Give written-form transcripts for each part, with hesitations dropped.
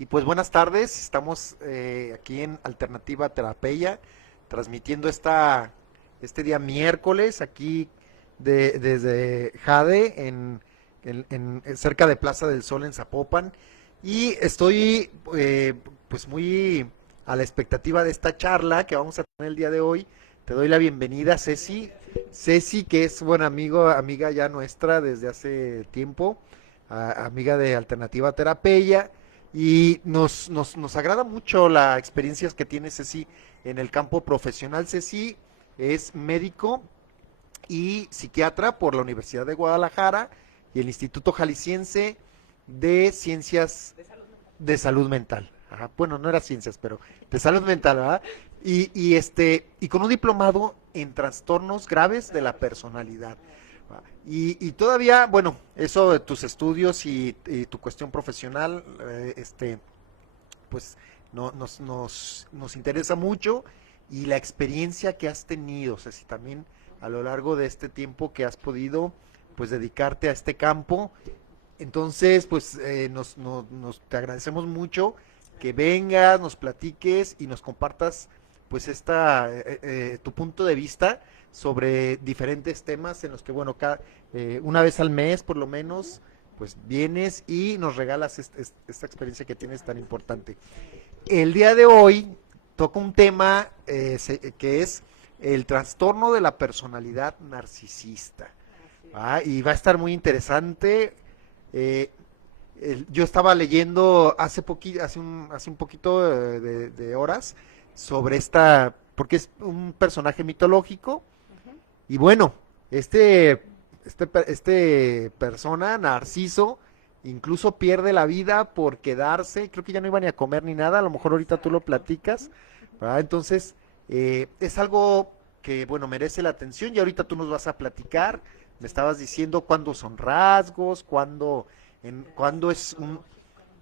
Y pues buenas tardes, estamos aquí en Alternativa Terapia, transmitiendo este día miércoles aquí desde Jade, cerca de Plaza del Sol en Zapopan. Y estoy pues muy a la expectativa de esta charla que vamos a tener el día de hoy. Te doy la bienvenida, Ceci. Ceci, que es buena amiga ya nuestra desde hace tiempo, amiga de Alternativa Terapia. Y nos agrada mucho la experiencia que tiene Ceci en el campo profesional. Ceci es médico y psiquiatra por la Universidad de Guadalajara y el Instituto Jalisciense de Ciencias de Salud Mental. Ajá. Bueno, no era ciencias, pero de salud mental, ¿verdad? Y con un diplomado en trastornos graves de la personalidad. Y todavía, bueno, eso de tus estudios y tu cuestión profesional, pues nos interesa mucho y la experiencia que has tenido, o sea, si también a lo largo de este tiempo que has podido, pues, dedicarte a este campo. Entonces, pues, te agradecemos mucho que vengas, nos platiques y nos compartas, pues, tu punto de vista sobre diferentes temas en los que, bueno, una vez al mes, por lo menos, pues vienes y nos regalas esta experiencia que tienes tan importante. El día de hoy toca un tema que es el trastorno de la personalidad narcisista. Y va a estar muy interesante. Eh, yo estaba leyendo hace un poquito de horas sobre porque es un personaje mitológico. Y bueno, este persona, Narciso, incluso pierde la vida por quedarse, creo que ya no iba ni a comer ni nada, a lo mejor ahorita tú lo platicas, ¿verdad? Entonces, es algo que, bueno, merece la atención y ahorita tú nos vas a platicar, me estabas diciendo cuándo son rasgos, cuándo es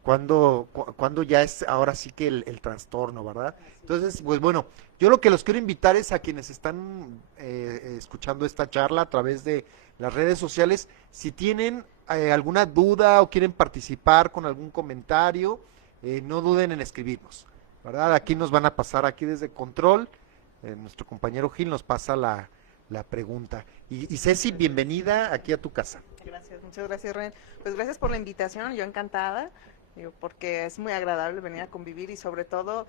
cuando ya es ahora sí que el trastorno, ¿verdad? Entonces, pues bueno, yo lo que los quiero invitar es a quienes están escuchando esta charla a través de las redes sociales, si tienen alguna duda o quieren participar con algún comentario, no duden en escribirnos, ¿verdad? Aquí nos van a pasar, aquí desde Control, nuestro compañero Gil nos pasa la pregunta. Y Ceci, bienvenida aquí a tu casa. Gracias, muchas gracias, Ren. Pues gracias por la invitación, yo encantada, porque es muy agradable venir a convivir y sobre todo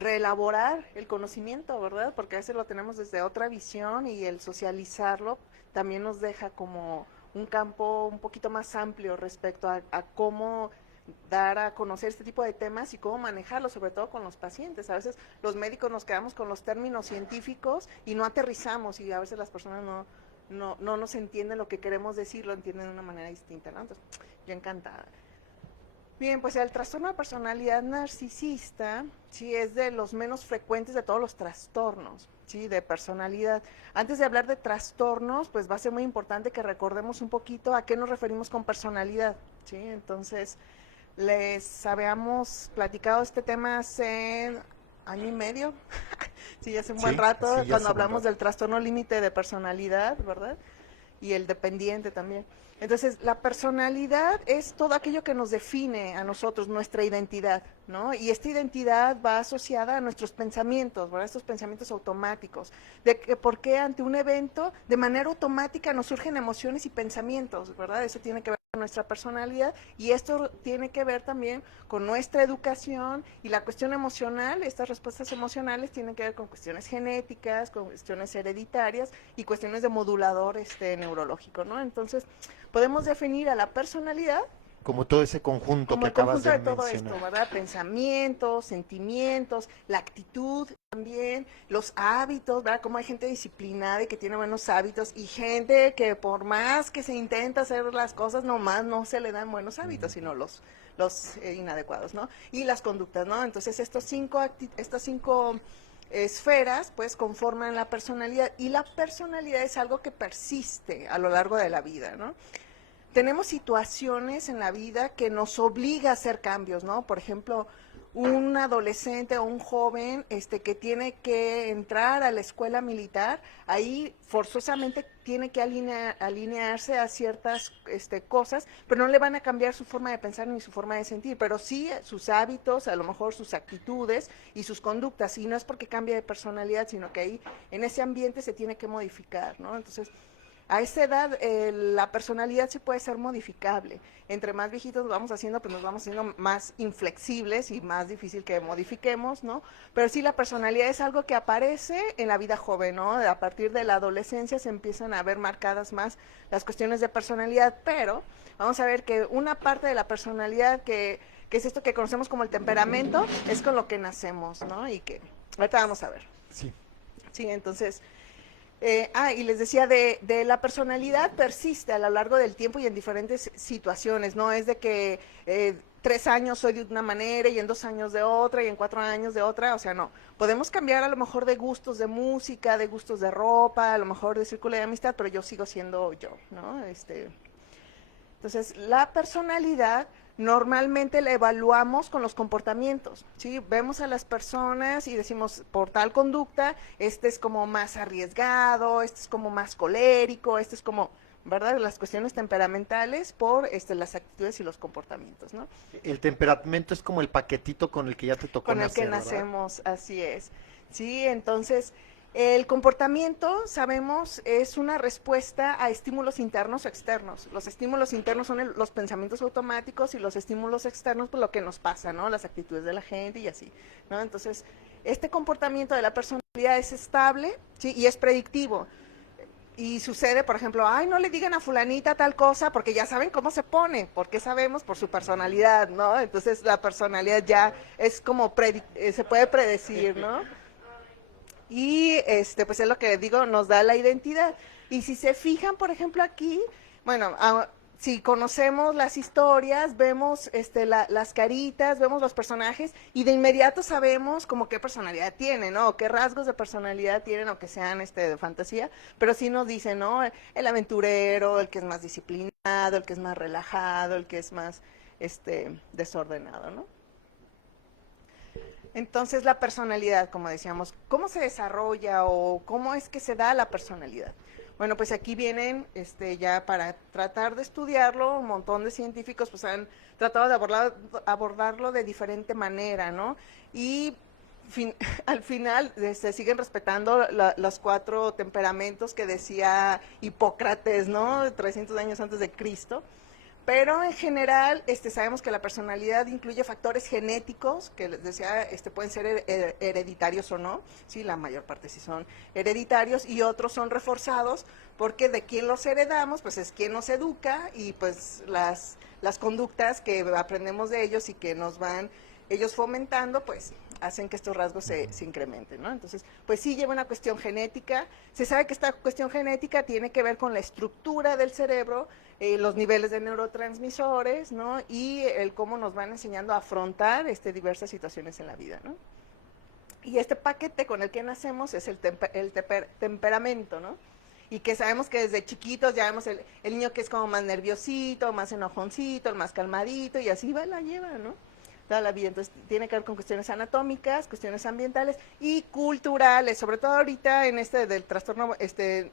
reelaborar el conocimiento, ¿verdad? Porque a veces lo tenemos desde otra visión y el socializarlo también nos deja como un campo un poquito más amplio respecto a cómo dar a conocer este tipo de temas y cómo manejarlo, sobre todo con los pacientes. A veces los médicos nos quedamos con los términos científicos y no aterrizamos y a veces las personas no nos entienden lo que queremos decir, lo entienden de una manera distinta, ¿no? Entonces, yo encantada. Bien, pues el trastorno de personalidad narcisista, sí, es de los menos frecuentes de todos los trastornos, sí, de personalidad. Antes de hablar de trastornos, pues va a ser muy importante que recordemos un poquito a qué nos referimos con personalidad, sí. Entonces, les habíamos platicado este tema hace año y medio, sí, hace un buen Sí, rato, sí, ya cuando hace buen hablamos rato. del trastorno límite de personalidad, ¿verdad? Y el dependiente también. Entonces, la personalidad es todo aquello que nos define a nosotros, nuestra identidad, ¿no? Y esta identidad va asociada a nuestros pensamientos, ¿verdad? Estos pensamientos automáticos, de que por qué ante un evento, de manera automática nos surgen emociones y pensamientos, ¿verdad? Eso tiene que ver con nuestra personalidad y esto tiene que ver también con nuestra educación y la cuestión emocional, estas respuestas emocionales tienen que ver con cuestiones genéticas, con cuestiones hereditarias y cuestiones de modulador neurológico, ¿no? Entonces, podemos definir a la personalidad Como todo ese conjunto como que el acabas conjunto de de todo mencionar. esto, ¿verdad? Pensamientos, sentimientos, la actitud también, los hábitos, ¿verdad? Como hay gente disciplinada y que tiene buenos hábitos y gente que por más que se intenta hacer las cosas, nomás no se le dan buenos hábitos, sino los inadecuados, ¿no? Y las conductas, ¿no? Entonces estas cinco esferas pues conforman la personalidad y la personalidad es algo que persiste a lo largo de la vida, ¿no? Tenemos situaciones en la vida que nos obliga a hacer cambios, ¿no? Por ejemplo, un adolescente o un joven que tiene que entrar a la escuela militar, ahí forzosamente tiene que alinearse a ciertas cosas, pero no le van a cambiar su forma de pensar ni su forma de sentir, pero sí sus hábitos, a lo mejor sus actitudes y sus conductas, y no es porque cambie de personalidad, sino que ahí en ese ambiente se tiene que modificar, ¿no? Entonces, a esa edad la personalidad sí puede ser modificable. Entre más viejitos nos vamos haciendo, pues nos vamos haciendo más inflexibles y más difícil que modifiquemos, ¿no? Pero sí la personalidad es algo que aparece en la vida joven, ¿no? A partir de la adolescencia se empiezan a ver marcadas más las cuestiones de personalidad, pero vamos a ver que una parte de la personalidad que es esto que conocemos como el temperamento, es con lo que nacemos, ¿no? Y que ahorita vamos a ver. Sí. Sí, entonces... y les decía, de la personalidad persiste a lo largo del tiempo y en diferentes situaciones, no es de que 3 años soy de una manera y en 2 años de otra y en 4 años de otra, o sea, no. Podemos cambiar a lo mejor de gustos de música, de gustos de ropa, a lo mejor de círculo de amistad, pero yo sigo siendo yo, ¿no? Entonces, la personalidad normalmente la evaluamos con los comportamientos, ¿sí? Vemos a las personas y decimos, por tal conducta, este es como más arriesgado, este es como más colérico, este es como, ¿verdad? Las cuestiones temperamentales por las actitudes y los comportamientos, ¿no? El temperamento es como el paquetito con el que ya te tocó Con el nacer, que ¿verdad? nacemos, así es. Sí, entonces... El comportamiento, sabemos, es una respuesta a estímulos internos o externos. Los estímulos internos son los pensamientos automáticos y los estímulos externos, pues lo que nos pasa, ¿no? Las actitudes de la gente y así, ¿no? Entonces, este comportamiento de la personalidad es estable, ¿sí? Y es predictivo. Y sucede, por ejemplo, ay, no le digan a fulanita tal cosa porque ya saben cómo se pone. ¿Por qué sabemos? Por su personalidad, ¿no? Entonces, la personalidad ya es como, se puede predecir, ¿no? Y pues es lo que digo, nos da la identidad. Y si se fijan, por ejemplo, aquí, bueno, si conocemos las historias, vemos las caritas, vemos los personajes y de inmediato sabemos como qué personalidad tienen, ¿no? O qué rasgos de personalidad tienen, o que sean de fantasía, pero sí nos dicen, ¿no? El aventurero, el que es más disciplinado, el que es más relajado, el que es más desordenado, ¿no? Entonces la personalidad, como decíamos, ¿cómo se desarrolla o cómo es que se da la personalidad? Bueno, pues aquí vienen ya para tratar de estudiarlo, un montón de científicos pues han tratado de abordarlo de diferente manera, ¿no? Y al final siguen respetando los 4 temperamentos que decía Hipócrates, ¿no? 300 años antes de Cristo. Pero en general sabemos que la personalidad incluye factores genéticos, que les decía, pueden ser hereditarios o no, sí, la mayor parte sí son hereditarios, y otros son reforzados, porque de quién los heredamos, pues es quien nos educa, y pues las conductas que aprendemos de ellos y que nos van ellos fomentando, pues hacen que estos rasgos se incrementen, ¿no? Entonces, pues sí lleva una cuestión genética. Se sabe que esta cuestión genética tiene que ver con la estructura del cerebro, los niveles de neurotransmisores, ¿no? Y el cómo nos van enseñando a afrontar diversas situaciones en la vida, ¿no? Y este paquete con el que nacemos es el temperamento, ¿no? Y que sabemos que desde chiquitos ya vemos el niño que es como más nerviosito, más enojoncito, el más calmadito, y así va la lleva, ¿no? Toda la vida. Entonces tiene que ver con cuestiones anatómicas, cuestiones ambientales y culturales, sobre todo ahorita en del trastorno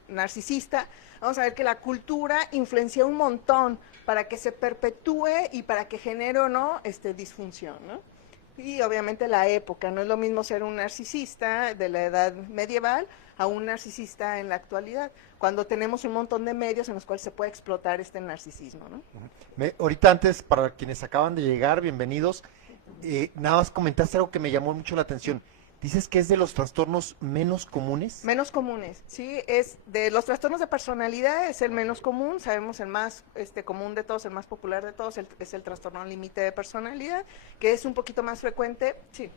narcisista. Vamos a ver que la cultura influencia un montón para que se perpetúe y para que genere o no disfunción, ¿no? Y obviamente la época, no es lo mismo ser un narcisista de la edad medieval a un narcisista en la actualidad, cuando tenemos un montón de medios en los cuales se puede explotar este narcisismo, ¿no? Ahorita antes, para quienes acaban de llegar, bienvenidos, nada más comentaste algo que me llamó mucho la atención. Dices que es de los trastornos menos comunes. Menos comunes, sí, es de los trastornos de personalidad, es el menos común, sabemos el más común de todos, el más popular de todos, es el trastorno límite de personalidad, que es un poquito más frecuente, sí.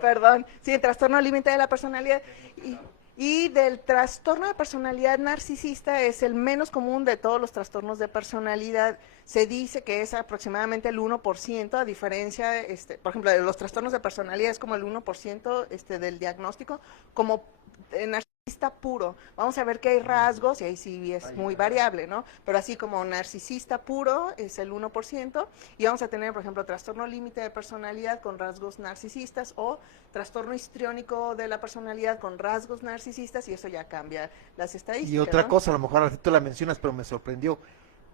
Perdón, sí, el trastorno límite de la personalidad. Y del trastorno de personalidad narcisista es el menos común de todos los trastornos de personalidad. Se dice que es aproximadamente el 1%, a diferencia, por ejemplo, de los trastornos de personalidad es como el 1% del diagnóstico, como narcisista puro, vamos a ver que hay rasgos, y ahí sí es muy variable, ¿no? Pero así como narcisista puro es el 1%, y vamos a tener, por ejemplo, trastorno límite de personalidad con rasgos narcisistas, o trastorno histriónico de la personalidad con rasgos narcisistas, y eso ya cambia las Y estadísticas, otra ¿no? cosa, a lo mejor ahorita tú la mencionas, pero me sorprendió,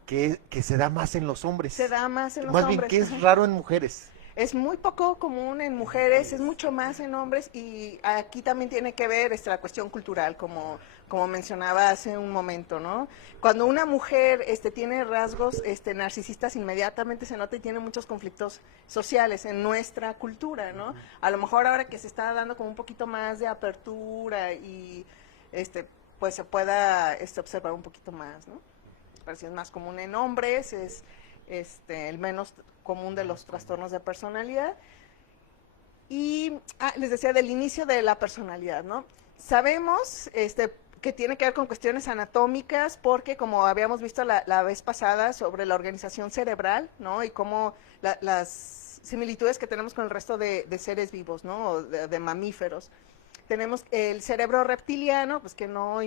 que se da más en los Se hombres. da más en los Más bien hombres. que es raro en mujeres. Es muy poco común en mujeres, es mucho más en hombres, y aquí también tiene que ver la cuestión cultural, como mencionaba hace un momento, ¿no? Cuando una mujer tiene rasgos narcisistas, inmediatamente se nota y tiene muchos conflictos sociales en nuestra cultura, ¿no? A lo mejor ahora que se está dando como un poquito más de apertura y pues se pueda observar un poquito más, ¿no? Pero si es más común en hombres, es el menos común de los trastornos de personalidad. Y les decía del inicio de la personalidad, ¿no? Sabemos que tiene que ver con cuestiones anatómicas, porque como habíamos visto la vez pasada sobre la organización cerebral, ¿no? Y cómo las similitudes que tenemos con el resto de seres vivos, ¿no? O de mamíferos. Tenemos el cerebro reptiliano, pues que no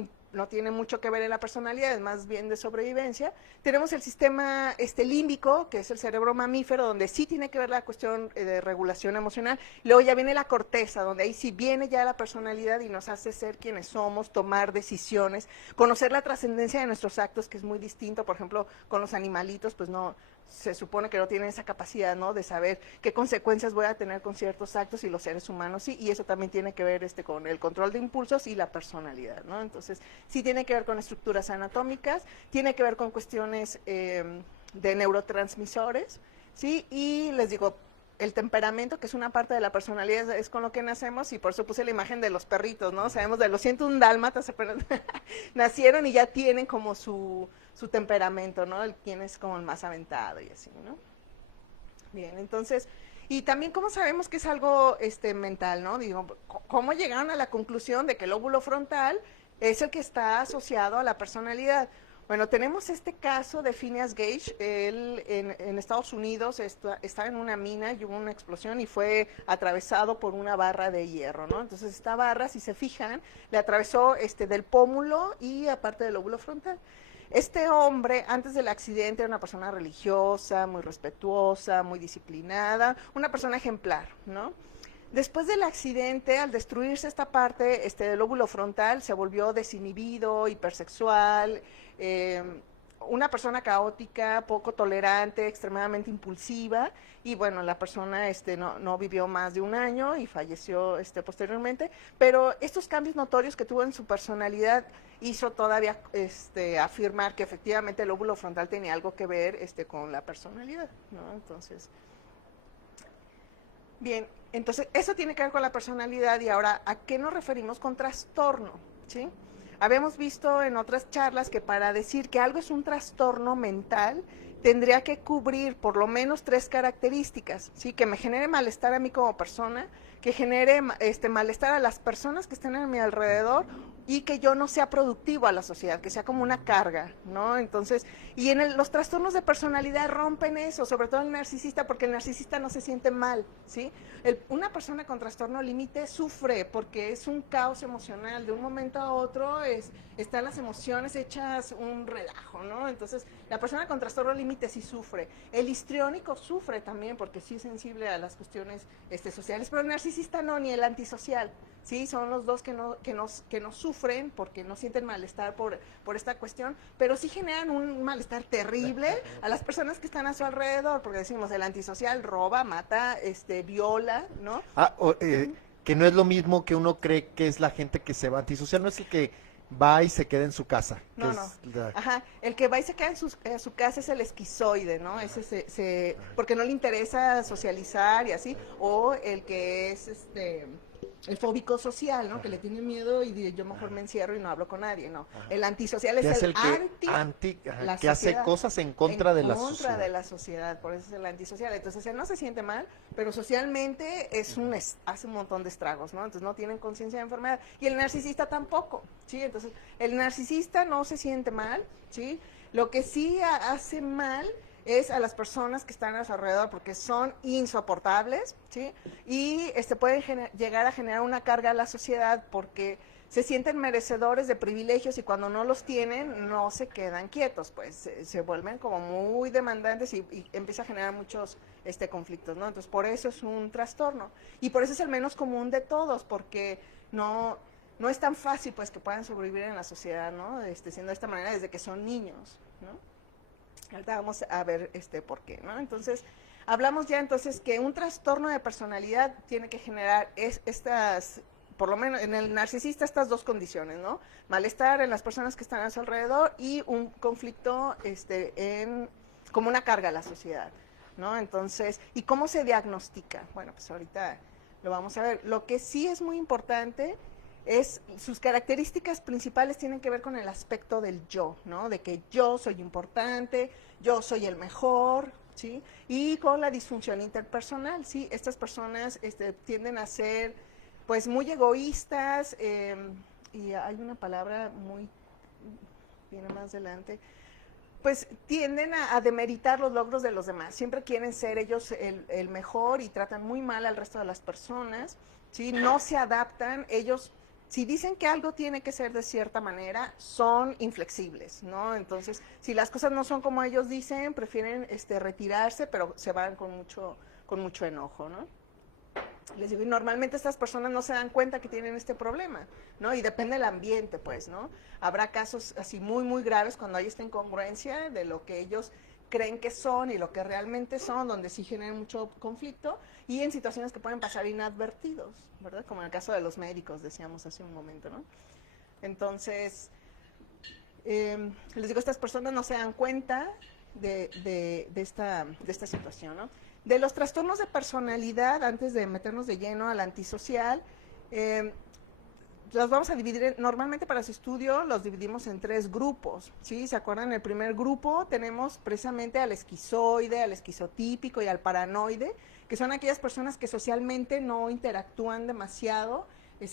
tiene mucho que ver en la personalidad, es más bien de sobrevivencia. Tenemos el sistema límbico, que es el cerebro mamífero, donde sí tiene que ver la cuestión de regulación emocional. Luego ya viene la corteza, donde ahí sí viene ya la personalidad y nos hace ser quienes somos, tomar decisiones, conocer la trascendencia de nuestros actos, que es muy distinto. Por ejemplo, con los animalitos, pues no, se supone que no tienen esa capacidad, ¿no?, de saber qué consecuencias voy a tener con ciertos actos, y los seres humanos sí, y eso también tiene que ver con el control de impulsos y la personalidad, ¿no? Entonces, sí tiene que ver con estructuras anatómicas, tiene que ver con cuestiones de neurotransmisores, ¿sí? Y les digo, el temperamento, que es una parte de la personalidad, es con lo que nacemos, y por eso puse la imagen de los perritos, ¿no? Sabemos de los 101 dálmatas, apenas nacieron y ya tienen como su temperamento, ¿no? Quién es como el más aventado y así, ¿no? Bien, entonces, y también cómo sabemos que es algo mental, ¿no? Digo, ¿cómo llegaron a la conclusión de que el lóbulo frontal es el que está asociado a la personalidad? Bueno, tenemos este caso de Phineas Gage. Él en Estados Unidos estaba en una mina y hubo una explosión y fue atravesado por una barra de hierro, ¿no? Entonces esta barra, si se fijan, le atravesó del pómulo y aparte del lóbulo frontal. Este hombre, antes del accidente, era una persona religiosa, muy respetuosa, muy disciplinada, una persona ejemplar, ¿no? Después del accidente, al destruirse esta parte del lóbulo frontal, se volvió desinhibido, hipersexual, una persona caótica, poco tolerante, extremadamente impulsiva, y bueno, la persona no vivió más de un año y falleció posteriormente, pero estos cambios notorios que tuvo en su personalidad hizo todavía afirmar que efectivamente el lóbulo frontal tenía algo que ver con la personalidad, ¿no? Entonces, bien, entonces eso tiene que ver con la personalidad. Y ahora, ¿a qué nos referimos con trastorno? ¿Sí? Habíamos visto en otras charlas que para decir que algo es un trastorno mental, tendría que cubrir por lo menos 3 características, ¿sí? Que me genere malestar a mí como persona, que genere malestar a las personas que estén a mi alrededor, y que yo no sea productivo a la sociedad, que sea como una carga, ¿no? Entonces, y los trastornos de personalidad rompen eso, sobre todo el narcisista, porque el narcisista no se siente mal, ¿sí? Una persona con trastorno límite sufre porque es un caos emocional, de un momento a otro están las emociones hechas un relajo, ¿no? Entonces, la persona con trastorno límite sí sufre. El histriónico sufre también porque sí es sensible a las cuestiones sociales, pero el narcisista no, ni el antisocial. Sí, son los dos que no sufren porque no sienten malestar por esta cuestión, pero sí generan un malestar terrible a las personas que están a su alrededor, porque decimos, el antisocial roba, mata, viola, ¿no? Que no es lo mismo que uno cree que es la gente que se va antisocial, no es el que va y se queda en su casa. No, no. Ajá, el que va y se queda en su casa es el esquizoide, ¿no? Ese porque no le interesa socializar y así, o el que es el fóbico social, ¿no? Que le tiene miedo y dice, yo mejor me encierro y no hablo con nadie, ¿no? El antisocial es el que hace cosas en contra de la sociedad. En contra de la sociedad, por eso es el antisocial. Entonces él no se siente mal, pero socialmente hace un montón de estragos, ¿no? Entonces no tienen conciencia de enfermedad. Y el narcisista tampoco, ¿sí? Entonces el narcisista no se siente mal, ¿sí? Lo que sí hace mal es a las personas que están a su alrededor, porque son insoportables, ¿sí? Y pueden llegar a generar una carga a la sociedad, porque se sienten merecedores de privilegios y cuando no los tienen no se quedan quietos, pues se vuelven como muy demandantes y empieza a generar muchos conflictos, ¿no? Entonces por eso es un trastorno y por eso es el menos común de todos, porque no es tan fácil pues que puedan sobrevivir en la sociedad, ¿no? Siendo de esta manera desde que son niños, ¿no? Ahorita vamos a ver por qué, ¿no? Entonces, hablamos ya entonces que un trastorno de personalidad tiene que generar estas, por lo menos en el narcisista, estas dos condiciones, ¿no? Malestar en las personas que están a su alrededor y un conflicto como una carga a la sociedad, ¿no? Entonces, ¿y cómo se diagnostica? Bueno, pues ahorita lo vamos a ver. Lo que sí es muy importante es, sus características principales tienen que ver con el aspecto del yo, ¿no? De que yo soy importante, yo soy el mejor, ¿sí? Y con la disfunción interpersonal, ¿sí? Estas personas tienden a ser, pues, muy egoístas, y hay una palabra viene más adelante, pues tienden a demeritar los logros de los demás. Siempre quieren ser ellos el mejor y tratan muy mal al resto de las personas, ¿sí? No se adaptan, ellos, si dicen que algo tiene que ser de cierta manera, son inflexibles, ¿no? Entonces, si las cosas no son como ellos dicen, prefieren retirarse, pero se van con mucho enojo, ¿no? Les digo, y normalmente estas personas no se dan cuenta que tienen este problema, ¿no? Y depende del ambiente, pues, ¿no? Habrá casos así muy, muy graves cuando hay esta incongruencia de lo que ellos creen que son y lo que realmente son, donde sí generan mucho conflicto, y en situaciones que pueden pasar inadvertidos, ¿verdad? Como en el caso de los médicos, decíamos hace un momento, ¿no? Entonces, les digo, estas personas no se dan cuenta de esta situación, ¿no? De los trastornos de personalidad, antes de meternos de lleno al antisocial, los vamos a dividir, normalmente para su estudio los dividimos en 3 grupos, ¿sí? ¿Se acuerdan? En el primer grupo tenemos precisamente al esquizoide, al esquizotípico y al paranoide, que son aquellas personas que socialmente no interactúan demasiado,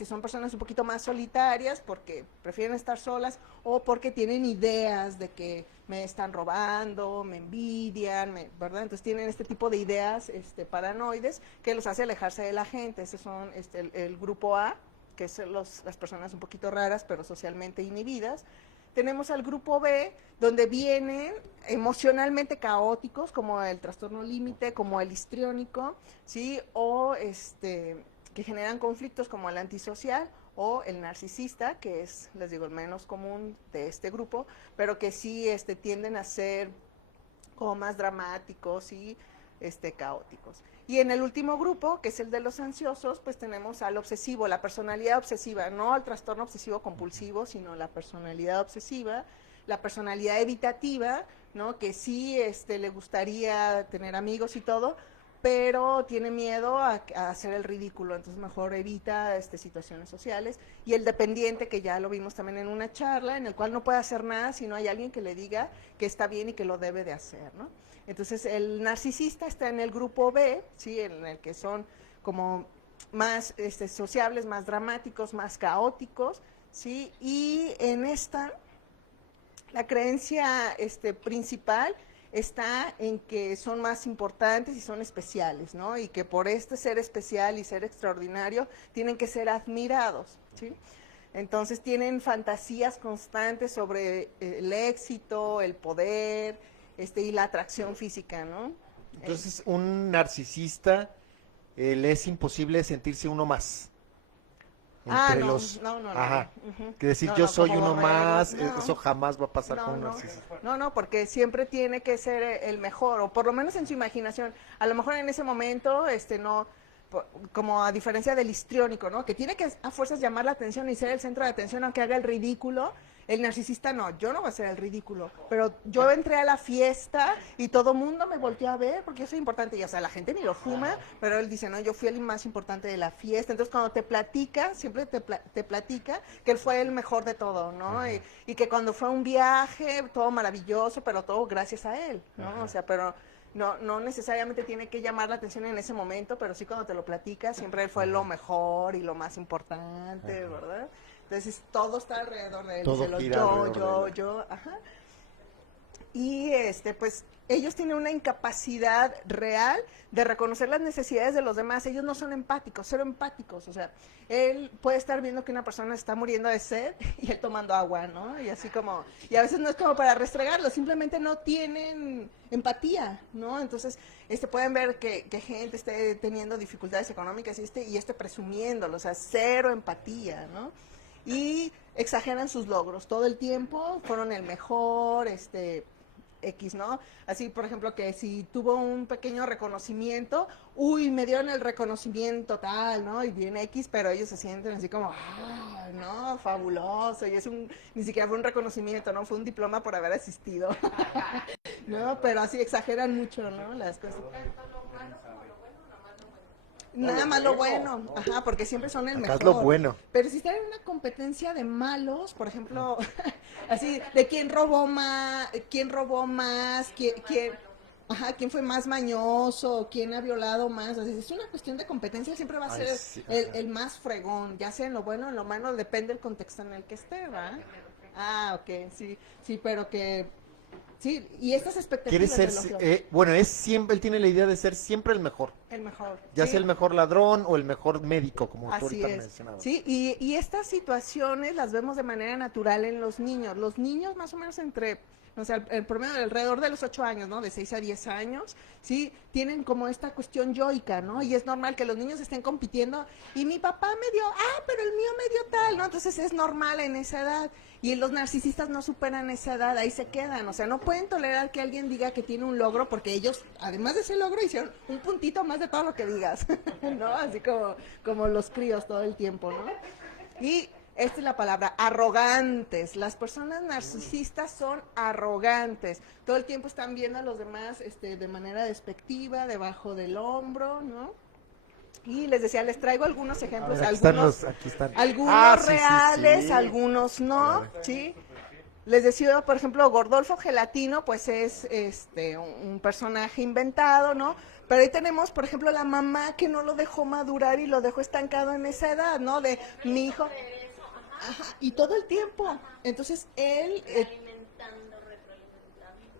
son personas un poquito más solitarias porque prefieren estar solas o porque tienen ideas de que me están robando, me envidian, ¿verdad? Entonces tienen este tipo de ideas paranoides que los hace alejarse de la gente. Ese son el grupo A, que son las personas un poquito raras pero socialmente inhibidas. Tenemos al grupo B, donde vienen emocionalmente caóticos, como el trastorno límite, como el histriónico, ¿sí? O que generan conflictos como el antisocial o el narcisista, que es, les digo, el menos común de este grupo, pero que sí tienden a ser como más dramáticos y caóticos. Y en el último grupo, que es el de los ansiosos, pues tenemos al obsesivo, la personalidad obsesiva, no al trastorno obsesivo compulsivo, sino la personalidad obsesiva, la personalidad evitativa, ¿no? Que sí le gustaría tener amigos y todo, pero tiene miedo a hacer el ridículo, entonces mejor evita situaciones sociales. Y el dependiente, que ya lo vimos también en una charla, en el cual no puede hacer nada si no hay alguien que le diga que está bien y que lo debe de hacer, ¿no? Entonces el narcisista está en el grupo B, ¿sí? En el que son como más sociables, más dramáticos, más caóticos, ¿sí? Y en esta, la creencia principal está en que son más importantes y son especiales, ¿no? Y que por ser especial y ser extraordinario, tienen que ser admirados, ¿sí? Entonces tienen fantasías constantes sobre el éxito, el poder, y la atracción física, ¿no? Entonces, un narcisista, le es imposible sentirse uno más. Entre No, los... no. Ajá. Que decir No, yo no, soy como uno borregos, más, no. eso jamás va a pasar con un No, narcisista. no, porque siempre tiene que ser el mejor, o por lo menos en su imaginación. A lo mejor en ese momento, no, como a diferencia del histriónico, ¿no? Que tiene que a fuerzas llamar la atención y ser el centro de atención aunque haga el ridículo. El narcisista no, yo no voy a hacer el ridículo, pero yo entré a la fiesta y todo el mundo me volteó a ver porque yo soy importante, y o sea, la gente ni lo fuma, pero él dice, no, yo fui el más importante de la fiesta. Entonces cuando te platica, siempre te platica que él fue el mejor de todo, ¿no? Y que cuando fue a un viaje, todo maravilloso, pero todo gracias a él, ¿no? O sea, pero no necesariamente tiene que llamar la atención en ese momento, pero sí cuando te lo platica, siempre él fue lo mejor y lo más importante, ¿verdad? Entonces todo está alrededor de él, Todo dice lo gira alrededor de él. yo, ajá. Y pues ellos tienen una incapacidad real de reconocer las necesidades de los demás. Ellos no son empáticos, cero empáticos. O sea, él puede estar viendo que una persona está muriendo de sed y él tomando agua, ¿no? Y así como, y a veces no es como para restregarlo, simplemente no tienen empatía, ¿no? Entonces, pueden ver que gente esté teniendo dificultades económicas y esté presumiéndolo, o sea, cero empatía, ¿no? Y exageran sus logros todo el tiempo, fueron el mejor, X, ¿no? Así, por ejemplo, que si tuvo un pequeño reconocimiento, uy, me dieron el reconocimiento tal, ¿no? Y viene X, pero ellos se sienten así como, ah, no, fabuloso, y ni siquiera fue un reconocimiento, ¿no? Fue un diploma por haber asistido, ¿no? Pero así exageran mucho, ¿no? Las cosas. Nada más lo bueno, ajá, porque siempre son el Acá mejor. es lo bueno. Pero si están en una competencia de malos, por ejemplo, así, de quién robó más, quién fue más mañoso, quién ha violado más. O sea, es una cuestión de competencia, siempre va a ser Sí, el más fregón, ya sea en lo bueno o en lo malo, depende del contexto en el que esté, ¿verdad? Ah, ok, sí, sí, pero que sí, y estas quiere expectativas ser, de lo que bueno, es siempre, él tiene la idea de ser siempre el mejor, el mejor. ya Sí. sea el mejor ladrón o el mejor médico, como tú Así ahorita es, mencionabas. sí, y estas situaciones las vemos de manera natural en los niños. Los niños más o menos entre, o sea, el promedio alrededor de los 8 años, ¿no? De 6 a 10 años, sí, tienen como esta cuestión yoica, ¿no? Y es normal que los niños estén compitiendo y mi papá me dio, pero el mío me dio tal, ¿no? Entonces es normal en esa edad. Y los narcisistas no superan esa edad, ahí se quedan, o sea, no pueden tolerar que alguien diga que tiene un logro porque ellos, además de ese logro, hicieron un puntito más de todo lo que digas, ¿no? Así como los críos todo el tiempo, ¿no? Y esta es la palabra, arrogantes. Las personas narcisistas son arrogantes. Todo el tiempo están viendo a los demás de manera despectiva, debajo del hombro, ¿no? Y les decía, les traigo algunos ejemplos, Ver, aquí están. algunos Sí, reales, sí, sí. algunos no, ¿sí? Les decía, por ejemplo, Gordolfo Gelatino, pues es un personaje inventado, ¿no? Pero ahí tenemos, por ejemplo, la mamá que no lo dejó madurar y lo dejó estancado en esa edad, ¿no? De mi hijo. Ajá, y todo el tiempo. Entonces él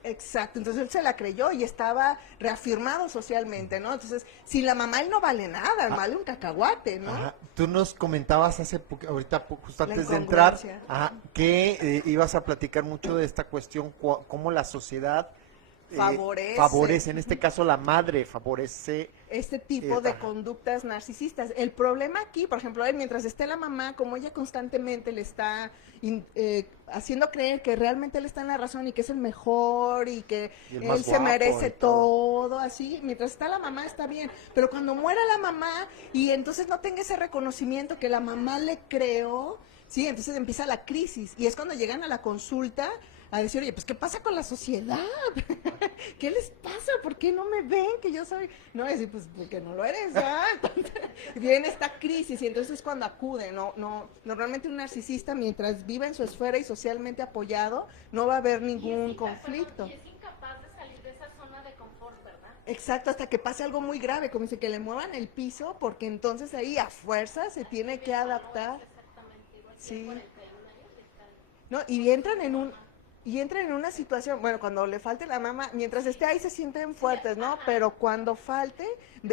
exacto, entonces él se la creyó y estaba reafirmado socialmente, ¿no? Entonces, sin la mamá él no vale nada, vale un cacahuate, ¿no? Ajá. Tú nos comentabas ahorita, justo La antes de entrar, incongruencia. que ibas a platicar mucho de esta cuestión, cómo la sociedad Favorece. en este caso la madre favorece. Este tipo de Ajá. conductas narcisistas. El problema aquí, por ejemplo, él, mientras esté la mamá, como ella constantemente le está haciendo creer que realmente él está en la razón y que es el mejor y que Y el él más se guapo merece y todo. todo, así, mientras está la mamá está bien, pero cuando muera la mamá y entonces no tenga ese reconocimiento que la mamá le creó, sí, entonces empieza la crisis y es cuando llegan a la consulta a decir, oye, pues, ¿qué pasa con la sociedad? ¿Qué les pasa? ¿Por qué no me ven que yo soy? No, es decir, pues, porque no lo eres, ¿ah? Entonces, viene esta crisis y entonces es cuando acude, normalmente un narcisista, mientras viva en su esfera y socialmente apoyado, no va a haber ningún conflicto. Y es incapaz de salir de esa zona de confort, ¿verdad? Exacto, hasta que pase algo muy grave, como dice, que le muevan el piso, porque entonces ahí a fuerza se tiene que adaptar. Exactamente, igual que Sí. 41 años está. ¿No? Y entran en una situación, bueno, cuando le falte la mamá, mientras esté ahí se sienten fuertes, ¿no? Pero cuando falte,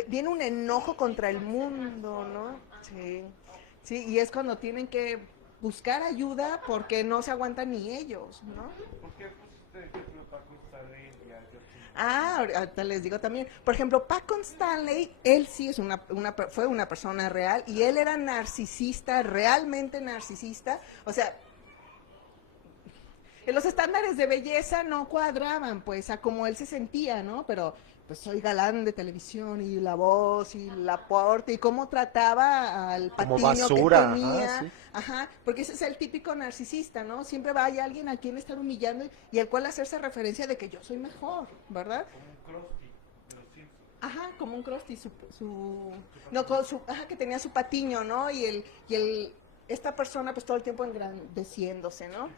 viene un enojo contra el mundo, ¿no? Sí, sí, y es cuando tienen que buscar ayuda porque no se aguantan ni ellos, ¿no? ¿Por qué pusiste de ejemplo Paco Stanley y a Justin? Ahorita les digo también, por ejemplo, Paco Stanley, él sí es fue una persona real y él era narcisista, realmente narcisista, o sea, los estándares de belleza no cuadraban, pues, a como él se sentía, ¿no? Pero, pues, soy galán de televisión y la voz y la porte y cómo trataba al Como patiño basura, que tenía. ajá, sí. Ajá, porque ese es el típico narcisista, ¿no? Siempre va hay alguien a quien estar humillando y al cual hacerse referencia de que yo soy mejor, ¿verdad? Como un Krusty de los Simpsons. Ajá, como un Krusty, no, que tenía su patiño, ¿no? Esta persona pues todo el tiempo engrandeciéndose, ¿no?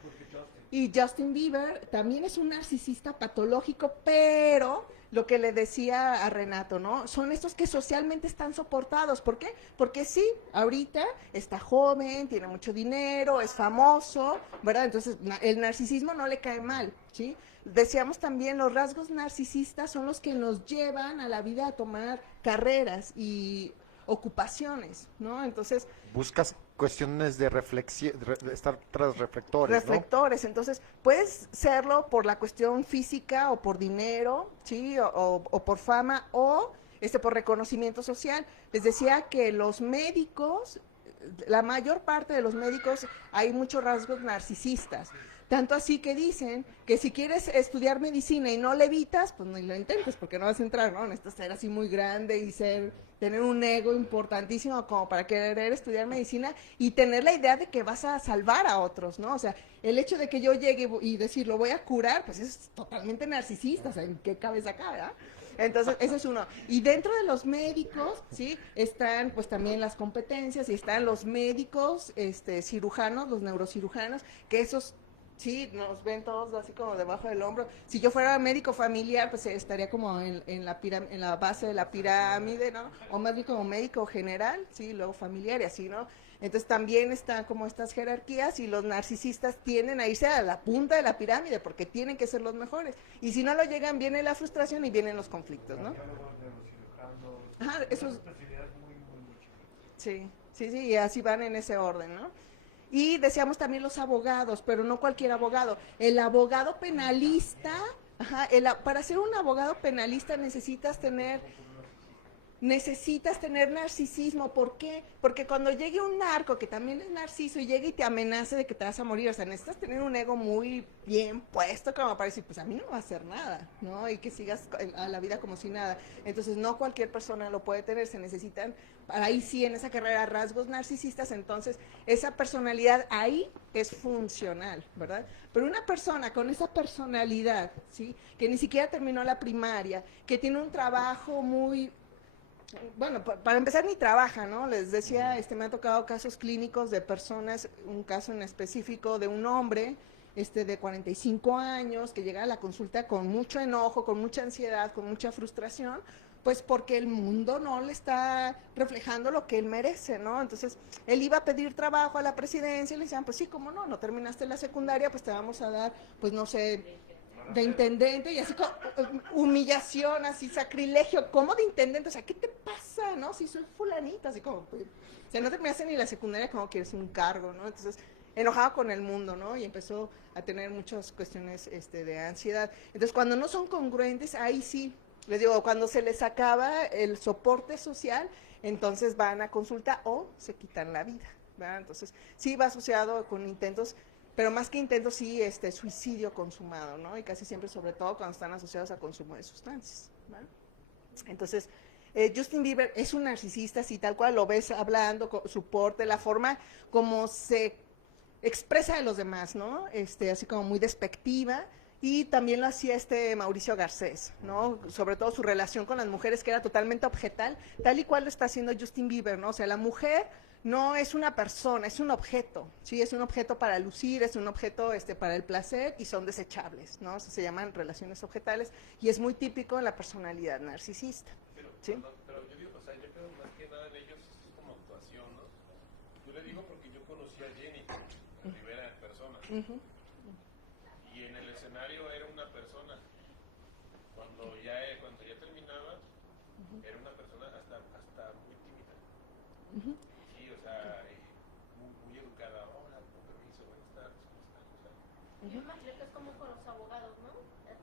Y Justin Bieber también es un narcisista patológico, pero lo que le decía a Renato, ¿no? Son estos que socialmente están soportados. ¿Por qué? Porque sí, ahorita está joven, tiene mucho dinero, es famoso, ¿verdad? Entonces, el narcisismo no le cae mal, ¿sí? Decíamos también, los rasgos narcisistas son los que nos llevan a la vida a tomar carreras y ocupaciones, ¿no? Entonces, Buscas cuestiones de reflexión, de estar tras reflectores, ¿no? reflectores. Entonces, puedes serlo por la cuestión física o por dinero, ¿sí? O por fama o por reconocimiento social. Les decía que los médicos, la mayor parte de los médicos, hay muchos rasgos narcisistas. Tanto así que dicen que si quieres estudiar medicina y no le evitas, pues no lo intentes porque no vas a entrar, ¿no? Necesitas ser así muy grande y tener un ego importantísimo como para querer estudiar medicina y tener la idea de que vas a salvar a otros, ¿no? O sea, el hecho de que yo llegue y decir lo voy a curar, pues es totalmente narcisista, o sea, ¿en qué cabeza acá, verdad? Entonces, ese es uno. Y dentro de los médicos, ¿sí? Están pues también las competencias y están los médicos, cirujanos, los neurocirujanos, que esos sí, nos ven todos así como debajo del hombro. Si yo fuera médico familiar, pues estaría como en la base de la pirámide, ¿no? O más bien como médico general, sí, luego familiar y así, ¿no? Entonces también están como estas jerarquías y los narcisistas tienden a irse a la punta de la pirámide porque tienen que ser los mejores. Y si no lo llegan, viene la frustración y vienen los conflictos, ¿no? Ajá, esos... especialidades muy chicas. Sí, sí, sí, y así van en ese orden, ¿no? Y decíamos también los abogados, pero no cualquier abogado. El abogado penalista, ajá, para ser un abogado penalista necesitas tener narcisismo. ¿Por qué? Porque cuando llegue un narco que también es narciso y llegue y te amenace de que te vas a morir, o sea, necesitas tener un ego muy bien puesto como para decir, pues a mí no me va a hacer nada, ¿no? Y que sigas a la vida como si nada. Entonces, no cualquier persona lo puede tener, se necesitan, ahí sí, en esa carrera, rasgos narcisistas, entonces, esa personalidad ahí es funcional, ¿verdad? Pero una persona con esa personalidad, ¿sí? Que ni siquiera terminó la primaria, que tiene un trabajo muy... Bueno, para empezar ni trabaja, ¿no? Les decía, me ha tocado casos clínicos de personas, un caso en específico de un hombre, de 45 años, que llega a la consulta con mucho enojo, con mucha ansiedad, con mucha frustración, pues porque el mundo no le está reflejando lo que él merece, ¿no? Entonces, él iba a pedir trabajo a la presidencia y le decían, pues sí, ¿cómo no? No terminaste la secundaria, pues te vamos a dar, pues no sé, de intendente y así como humillación, así sacrilegio, ¿cómo de intendente? O sea, ¿qué te pasa, no? Si soy fulanita, así como, pues, o sea, no terminaste ni la secundaria, como quieres un cargo, ¿no? Entonces, enojado con el mundo, ¿no? Y empezó a tener muchas cuestiones de ansiedad. Entonces, cuando no son congruentes, ahí sí, les digo, cuando se les acaba el soporte social, entonces van a consulta o se quitan la vida, ¿verdad? Entonces, sí va asociado con intentos, pero más que intentos, sí, suicidio consumado, ¿no? Y casi siempre, sobre todo, cuando están asociados a consumo de sustancias, ¿vale? Entonces, Justin Bieber es un narcisista, así tal cual lo ves hablando, su porte, la forma como se expresa de los demás, ¿no? Así como muy despectiva. Y también lo hacía Mauricio Garcés, ¿no? Sobre todo su relación con las mujeres, que era totalmente objetal, tal y cual lo está haciendo Justin Bieber, ¿no? O sea, la mujer no es una persona, es un objeto, ¿sí? Es un objeto para lucir, es un objeto para el placer y son desechables, ¿no? O sea, se llaman relaciones objetales y es muy típico en la personalidad narcisista, ¿sí? Pero yo digo, o sea, yo creo más que nada en ellos es como actuación, ¿no? Yo le digo porque yo conocí a Jenny Rivera en persona. Y en el escenario era una persona. Cuando ya terminaba, era una persona hasta muy tímida. Sí, o sea, muy educada. Hola, con permiso, buenas tardes, ¿cómo están? O sea, Yo imagino que es como con los abogados, ¿no?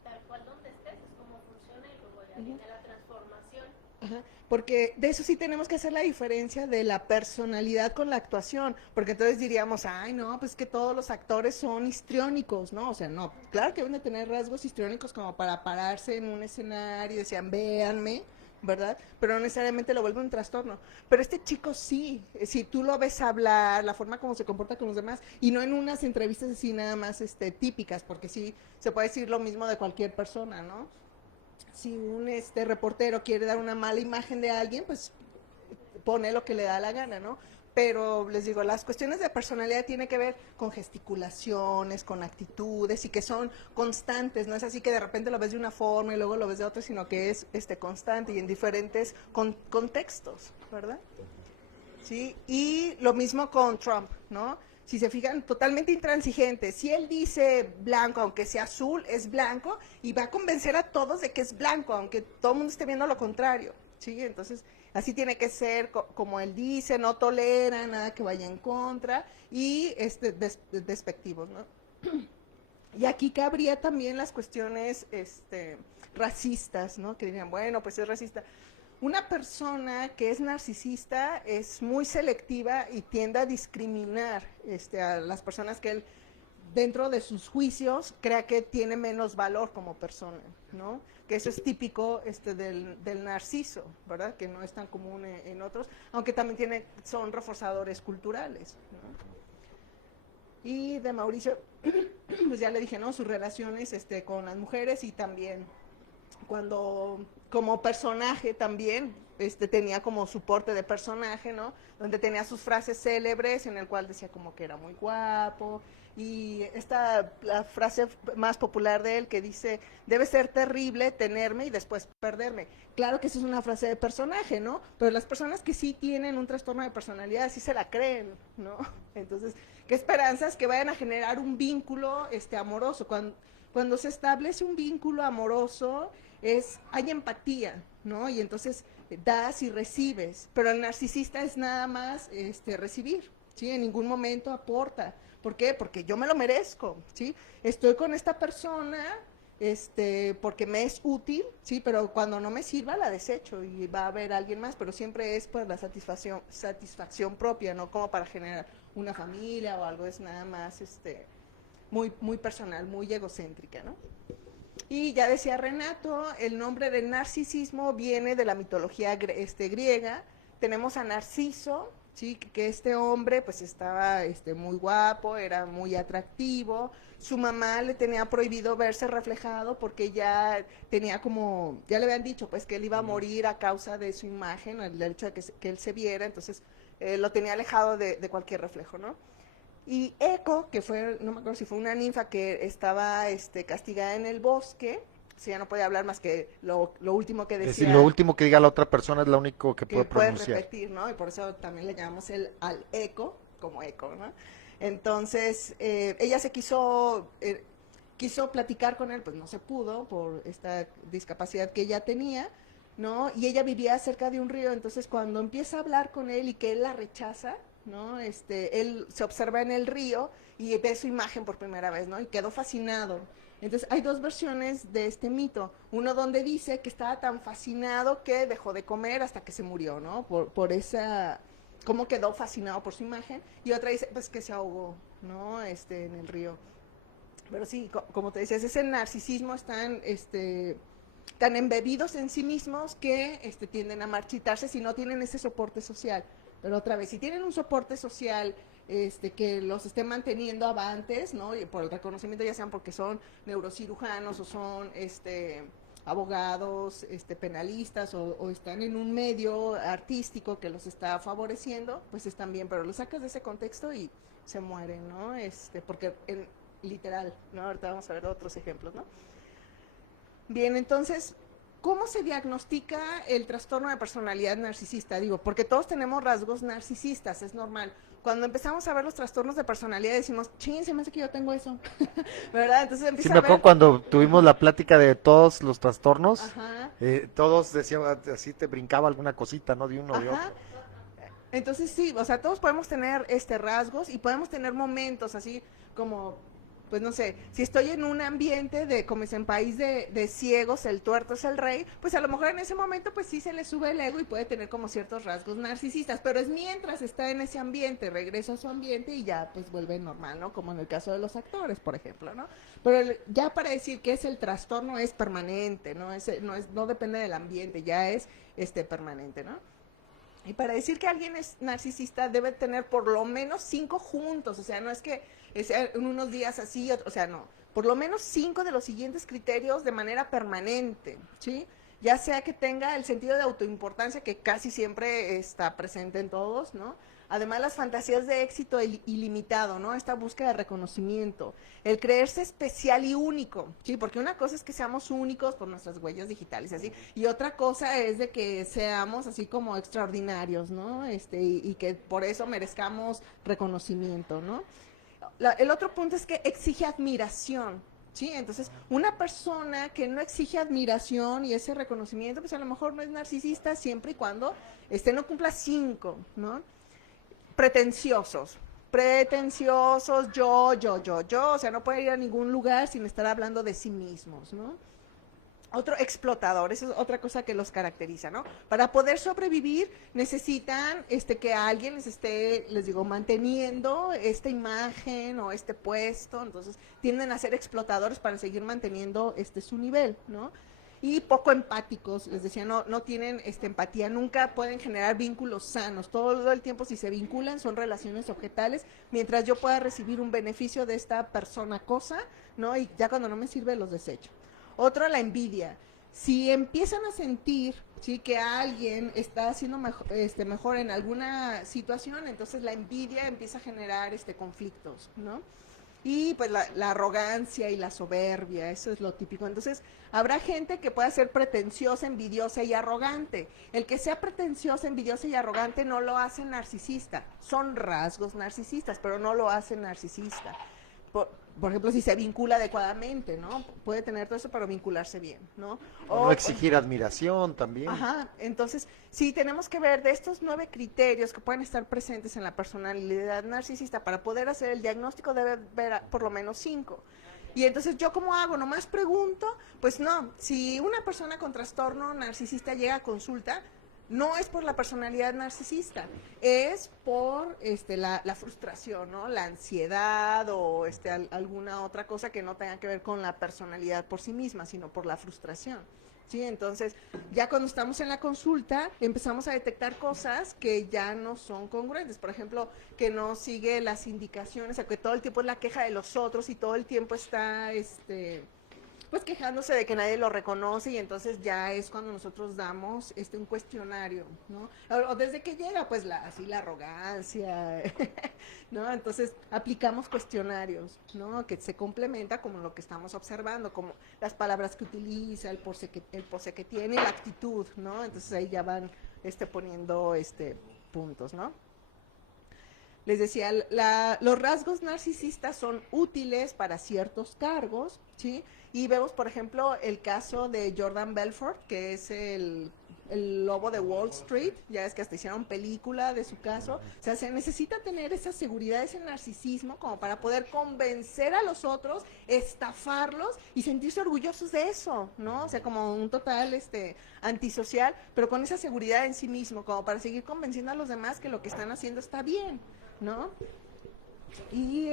Tal cual donde estés es como funciona y luego ya viene la transformación. Ajá, porque de eso sí tenemos que hacer la diferencia de la personalidad con la actuación, porque entonces diríamos, ay, no, pues que todos los actores son histriónicos, ¿no? O sea, no, claro que deben de tener rasgos histriónicos como para pararse en un escenario y decían, véanme, ¿verdad? Pero no necesariamente lo vuelve un trastorno. Pero este chico sí, si tú lo ves hablar, la forma como se comporta con los demás, y no en unas entrevistas así nada más típicas, porque sí se puede decir lo mismo de cualquier persona, ¿no? Si un reportero quiere dar una mala imagen de alguien, pues pone lo que le da la gana, ¿no? pero les digo, las cuestiones de personalidad tienen que ver con gesticulaciones, con actitudes y que son constantes, no es así que de repente lo ves de una forma y luego lo ves de otra, sino que es constante y en diferentes contextos, ¿verdad? Sí, y lo mismo con Trump, ¿no? Si se fijan, totalmente intransigente. Si él dice blanco, aunque sea azul, es blanco y va a convencer a todos de que es blanco, aunque todo el mundo esté viendo lo contrario, ¿sí? Entonces, así tiene que ser, como él dice, no tolera nada que vaya en contra y despectivos, ¿no? Y aquí cabría también las cuestiones racistas, ¿no? Que dirían, bueno, pues es racista. Una persona que es narcisista es muy selectiva y tiende a discriminar a las personas que él, dentro de sus juicios, crea que tiene menos valor como persona, ¿no? Que eso es típico del narciso, ¿verdad? Que no es tan común en otros, aunque también son reforzadores culturales, ¿no? Y de Mauricio, pues ya le dije, ¿no? Sus relaciones con las mujeres y también cuando como personaje también tenía como su porte de personaje, ¿no? Donde tenía sus frases célebres en el cual decía como que era muy guapo y la frase más popular de él que dice, debe ser terrible tenerme y después perderme. Claro que esa es una frase de personaje, ¿no? Pero las personas que sí tienen un trastorno de personalidad sí se la creen, ¿no? Entonces, qué esperanzas que vayan a generar un vínculo amoroso. Cuando se establece un vínculo amoroso, hay empatía, ¿no? Y entonces das y recibes, pero el narcisista es nada más recibir, ¿sí? En ningún momento aporta. ¿Por qué? Porque yo me lo merezco, ¿sí? Estoy con esta persona porque me es útil, ¿sí? Pero cuando no me sirva la desecho y va a haber alguien más, pero siempre es por la satisfacción propia, no como para generar una familia o algo, es nada más muy, muy personal, muy egocéntrica, ¿no? Y ya decía Renato, el nombre del narcisismo viene de la mitología griega. Tenemos a Narciso, ¿sí? Que este hombre pues estaba muy guapo, era muy atractivo. Su mamá le tenía prohibido verse reflejado porque ya tenía ya le habían dicho pues que él iba a morir a causa de su imagen, el hecho de que él se viera, entonces lo tenía alejado de cualquier reflejo, ¿no? Y Eco, que fue, no me acuerdo si fue una ninfa que estaba castigada en el bosque, si ya no puede hablar más que lo último que Es decía. decir, lo último que diga la otra persona es lo único que que puede puede pronunciar. repetir, ¿no? Y por eso también le llamamos al Eco, como Eco, ¿no? Entonces, ella quiso platicar con él, pues no se pudo por esta discapacidad que ella tenía, ¿no? Y ella vivía cerca de un río, entonces cuando empieza a hablar con él y que él la rechaza, ¿no? Él se observa en el río y ve su imagen por primera vez, ¿no? Y quedó fascinado. Entonces hay dos versiones de este mito. Uno donde dice que estaba tan fascinado que dejó de comer hasta que se murió, ¿no? Por esa, cómo quedó fascinado por su imagen. Y otra dice, pues que se ahogó, ¿no? En el río. Pero sí, como te decías, ese narcisismo están tan embebidos en sí mismos que tienden a marchitarse si no tienen ese soporte social. Pero otra vez, si tienen un soporte social que los esté manteniendo avantes, ¿no? Y por el reconocimiento, ya sean porque son neurocirujanos o son abogados, penalistas o están en un medio artístico que los está favoreciendo, pues están bien, pero los sacas de ese contexto y se mueren, ¿no? Porque literal, ¿no? Ahorita vamos a ver otros ejemplos, ¿no? Bien, entonces, ¿cómo se diagnostica el trastorno de personalidad narcisista? Digo, porque todos tenemos rasgos narcisistas, es normal. Cuando empezamos a ver los trastornos de personalidad decimos, ching, se me hace que yo tengo eso, ¿verdad? Entonces Sí, empieza me a ver... acuerdo cuando tuvimos la plática de todos los trastornos, Ajá. todos decían, así te brincaba alguna cosita, ¿no? De uno o de Ajá. otro. Entonces sí, o sea, todos podemos tener rasgos y podemos tener momentos así como, pues no sé, si estoy en un ambiente como es en país de ciegos, el tuerto es el rey, pues a lo mejor en ese momento pues sí se le sube el ego y puede tener como ciertos rasgos narcisistas, pero es mientras está en ese ambiente, regresa a su ambiente y ya pues vuelve normal, ¿no? Como en el caso de los actores, por ejemplo, ¿no? Pero ya para decir que es el trastorno es permanente, ¿no? No depende del ambiente, ya es permanente, ¿no? Y para decir que alguien es narcisista debe tener por lo menos 5 juntos, o sea, no es que sea en unos días así, o sea, no, por lo menos 5 de los siguientes criterios de manera permanente, ¿sí? ya sea que tenga el sentido de autoimportancia que casi siempre está presente en todos, ¿no? Además, las fantasías de éxito ilimitado, ¿no? Esta búsqueda de reconocimiento, el creerse especial y único, ¿sí? Porque una cosa es que seamos únicos por nuestras huellas digitales, así, y otra cosa es de que seamos así como extraordinarios, ¿no? Y que por eso merezcamos reconocimiento, ¿no? El otro punto es que exige admiración, ¿sí? Entonces, una persona que no exige admiración y ese reconocimiento, pues a lo mejor no es narcisista siempre y cuando no cumpla 5, ¿no? Pretenciosos, yo, o sea, no puede ir a ningún lugar sin estar hablando de sí mismos, ¿no? Otro, explotador, eso es otra cosa que los caracteriza, ¿no? Para poder sobrevivir necesitan que alguien les esté, les digo, manteniendo esta imagen o este puesto, entonces tienden a ser explotadores para seguir manteniendo su nivel, ¿no? Y poco empáticos, les decía, no tienen empatía, nunca pueden generar vínculos sanos, todo el tiempo si se vinculan son relaciones objetales, mientras yo pueda recibir un beneficio de esta persona, cosa, ¿no? Y ya cuando no me sirve los desecho. Otro, la envidia. Si empiezan a sentir, ¿sí?, que alguien está haciendo mejor en alguna situación, entonces la envidia empieza a generar conflictos, ¿no? Y pues la arrogancia y la soberbia, eso es lo típico. Entonces, habrá gente que pueda ser pretenciosa, envidiosa y arrogante. El que sea pretenciosa, envidiosa y arrogante no lo hace narcisista. Son rasgos narcisistas, pero no lo hace narcisista. Por ejemplo, si se vincula adecuadamente, ¿no? Puede tener todo eso, pero vincularse bien, ¿no? O no exigir admiración también. Ajá, entonces, sí, tenemos que ver de estos 9 criterios que pueden estar presentes en la personalidad narcisista, para poder hacer el diagnóstico debe ver por lo menos 5. Y entonces, ¿yo cómo hago? Nomás pregunto, pues no, si una persona con trastorno narcisista llega a consulta, no es por la personalidad narcisista, es por la frustración, ¿no? La ansiedad o alguna otra cosa que no tenga que ver con la personalidad por sí misma, sino por la frustración. ¿Sí? Entonces, ya cuando estamos en la consulta, empezamos a detectar cosas que ya no son congruentes. Por ejemplo, que no sigue las indicaciones, o que todo el tiempo es la queja de los otros y todo el tiempo está pues quejándose de que nadie lo reconoce, y entonces ya es cuando nosotros damos un cuestionario, ¿no? O desde que llega, pues así la arrogancia, ¿no? Entonces aplicamos cuestionarios, ¿no? Que se complementa como lo que estamos observando, como las palabras que utiliza, el pose que tiene, la actitud, ¿no? Entonces ahí ya van poniendo puntos, ¿no? Les decía, los rasgos narcisistas son útiles para ciertos cargos, ¿sí? Y vemos, por ejemplo, el caso de Jordan Belfort, que es el lobo de Wall Street, ya es que hasta hicieron película de su caso. O sea, se necesita tener esa seguridad, ese narcisismo, como para poder convencer a los otros, estafarlos y sentirse orgullosos de eso, ¿no? O sea, como un total antisocial, pero con esa seguridad en sí mismo, como para seguir convenciendo a los demás que lo que están haciendo está bien, ¿no? Y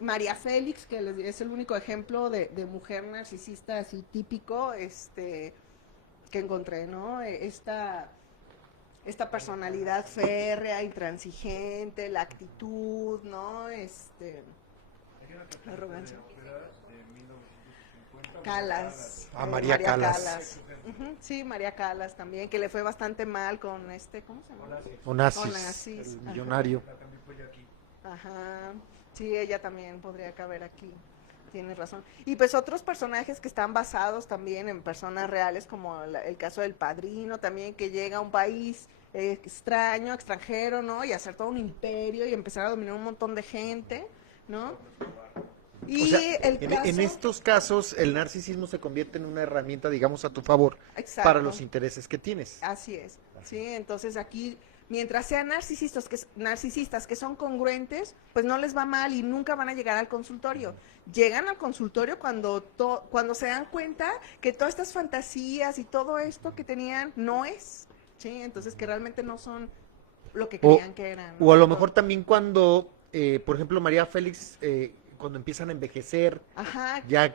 María Félix, que es el único ejemplo de mujer narcisista así típico, que encontré, ¿no? Esta personalidad férrea, intransigente, la actitud, ¿no? La arrogancia. Calas. María Calas. Sí, María Calas también, que le fue bastante mal con ¿cómo se llama? Onassis, el millonario. Ajá. Sí, ella también podría caber aquí. Tienes razón. Y pues otros personajes que están basados también en personas reales, como el caso del Padrino también, que llega a un país extranjero, ¿no? Y hacer todo un imperio y empezar a dominar un montón de gente, ¿no? Y o sea, caso... en estos casos el narcisismo se convierte en una herramienta, digamos, a tu favor. Exacto. Para los intereses que tienes. Así es, sí, entonces aquí, mientras sean narcisistas que son congruentes, pues no les va mal y nunca van a llegar al consultorio. Llegan al consultorio cuando se dan cuenta que todas estas fantasías y todo esto que tenían no es, ¿sí? Entonces que realmente no son lo que creían que eran, ¿no? O a lo mejor también cuando, por ejemplo, María Félix, cuando empiezan a envejecer, ajá, ya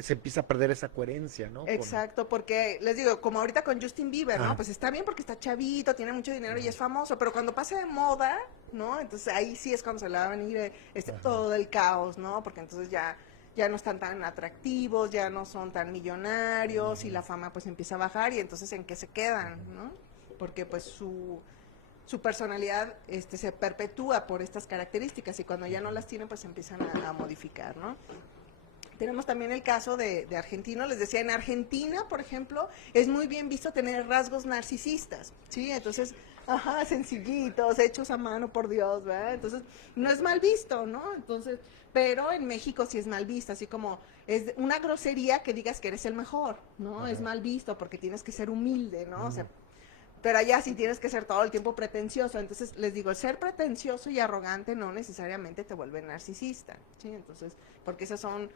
se empieza a perder esa coherencia, ¿no? Exacto, porque les digo, como ahorita con Justin Bieber, ¿no? Pues está bien porque está chavito, tiene mucho dinero y es famoso, pero cuando pase de moda, ¿no? Entonces ahí sí es cuando se le va a venir todo el caos, ¿no? Porque entonces ya ya no están tan atractivos, ya no son tan millonarios y la fama pues empieza a bajar y entonces ¿en qué se quedan, no? Porque pues su personalidad se perpetúa por estas características y cuando ya no las tienen pues empiezan a modificar, ¿no? Tenemos también el caso de argentino, les decía, en Argentina, por ejemplo, es muy bien visto tener rasgos narcisistas, ¿sí? Entonces, sencillitos, hechos a mano, por Dios, ¿verdad? Entonces, no es mal visto, ¿no? Entonces, pero en México sí es mal visto, así como es una grosería que digas que eres el mejor, ¿no? Ajá. Es mal visto porque tienes que ser humilde, ¿no? O sea, pero allá sí tienes que ser todo el tiempo pretencioso. Entonces, les digo, el ser pretencioso y arrogante no necesariamente te vuelve narcisista, ¿sí? Entonces, porque esas son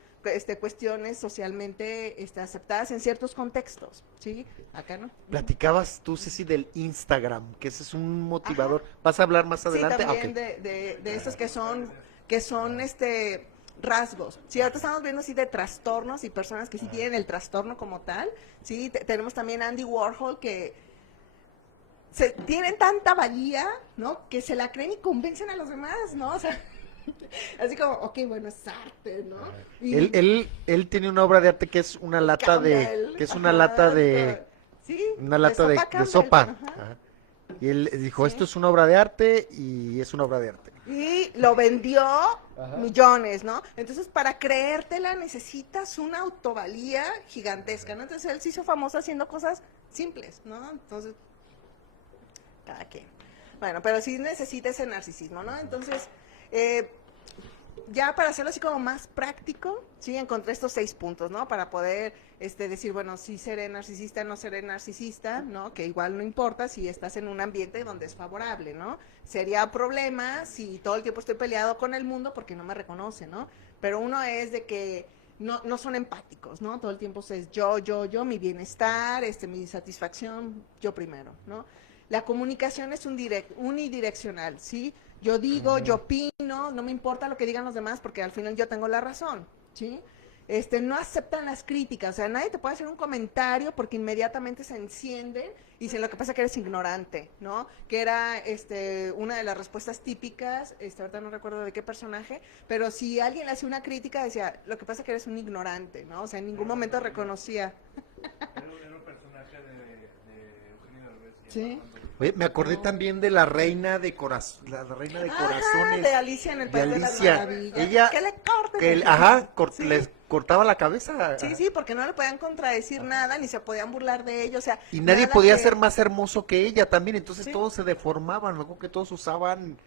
cuestiones socialmente aceptadas en ciertos contextos, ¿sí? Acá no. Platicabas tú, Ceci, del Instagram, que ese es un motivador. Ajá. ¿Vas a hablar más adelante? Sí, también de estos que son rasgos. Sí, ahorita estamos viendo así de trastornos y personas que sí tienen el trastorno como tal, ¿sí? Tenemos también Andy Warhol que tienen tanta valía, ¿no? Que se la creen y convencen a los demás, ¿no? O sea, así como, ok, bueno, es arte, ¿no? Y él tiene una obra de arte que es una lata Campbell, que es una lata de, sí, una lata de sopa. Campbell, Ajá. Y él dijo, Sí. esto es una obra de arte y es una obra de arte. Y lo vendió millones, ¿no? Entonces, para creértela necesitas una autovalía gigantesca, ¿no? Entonces, él se hizo famoso haciendo cosas simples, ¿no? Entonces, cada quien. Bueno, pero sí necesita ese narcisismo, ¿no? Entonces, ya para hacerlo así como más práctico, sí, encontré estos 6 puntos, ¿no? Para poder decir, bueno, si seré narcisista, no seré narcisista, ¿no? Que igual no importa si estás en un ambiente donde es favorable, ¿no? Sería problema si todo el tiempo estoy peleado con el mundo porque no me reconoce, ¿no? Pero uno es de que no son empáticos, ¿no? Todo el tiempo es yo, mi bienestar, mi satisfacción, yo primero, ¿no? La comunicación es unidireccional, ¿sí? Yo digo, yo opino, no me importa lo que digan los demás porque al final yo tengo la razón, ¿sí? No aceptan las críticas, o sea, nadie te puede hacer un comentario porque inmediatamente se encienden y dicen lo que pasa es que eres ignorante, ¿no? Que era una de las respuestas típicas, ahorita no recuerdo de qué personaje, pero si alguien le hacía una crítica decía, lo que pasa es que eres un ignorante, ¿no? O sea, en ningún momento reconocía. Era un personaje de Eugenio Derbez. Sí. Oye, me acordé también de la reina de corazones. De Alicia en el País de las Alicia. Maravillas. Ella, que le corten. Sí. Les cortaba la cabeza. Sí, porque no le podían contradecir nada, ni se podían burlar de ellos, o sea. Y nadie podía ser más hermoso que ella también, entonces Sí. todos se deformaban, luego que todos usaban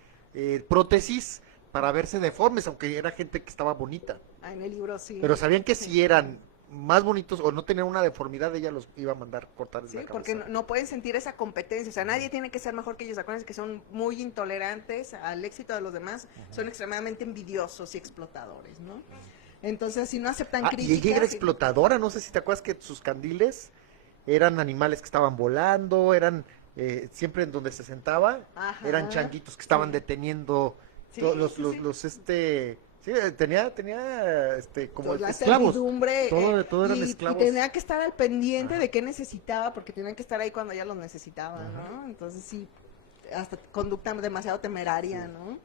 prótesis para verse deformes, aunque era gente que estaba bonita. En el libro sí. Pero sabían que si eran más bonitos o no tenían una deformidad, ella los iba a mandar cortar Sí, la cabeza. porque no pueden sentir esa competencia, o sea, nadie tiene que ser mejor que ellos, acuérdense que son muy intolerantes al éxito de los demás, son extremadamente envidiosos y explotadores, ¿no? Entonces, si no aceptan Y críticas... ella era explotadora, no sé si te acuerdas que sus candiles eran animales que estaban volando, eran siempre en donde se sentaba, Ajá, eran changuitos que estaban sí. deteniendo Sí, los sí, tenía como la esclavos. servidumbre, Todo eran esclavos. y tenía que estar al pendiente de qué necesitaba, porque tenían que estar ahí cuando ella los necesitaba, ¿no? Entonces sí, hasta conducta demasiado temeraria, ¿no?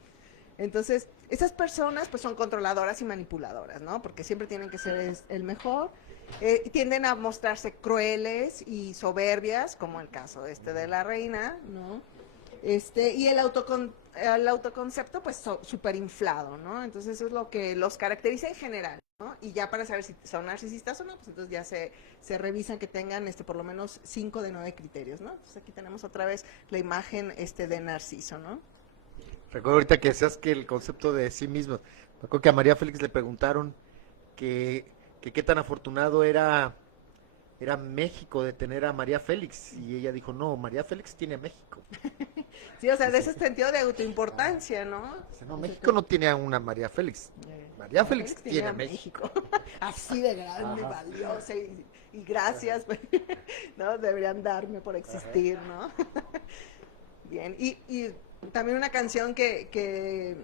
Entonces, esas personas pues son controladoras y manipuladoras, ¿no? Porque siempre tienen que ser el mejor. Tienden a mostrarse crueles y soberbias, como el caso de la reina, ¿no? Y el autoconcepto pues súper inflado, ¿no? Entonces eso es lo que los caracteriza en general, ¿no? Y ya para saber si son narcisistas o no, pues entonces ya se revisan que tengan por lo menos 5 de 9 criterios, ¿no? Entonces aquí tenemos otra vez la imagen de Narciso, ¿no? Recuerdo ahorita que decías que el concepto de sí mismo, me acuerdo que a María Félix le preguntaron que qué tan afortunado era México de tener a María Félix, y ella dijo, no, María Félix tiene a México. Sí, o sea, de ese sentido de autoimportancia, ¿no? Dice, no, México no tiene a una María Félix. María Félix tiene a México. Así de grande, Ajá. valiosa y gracias, ¿no? Deberían darme por existir, ¿no? Bien, y también una canción que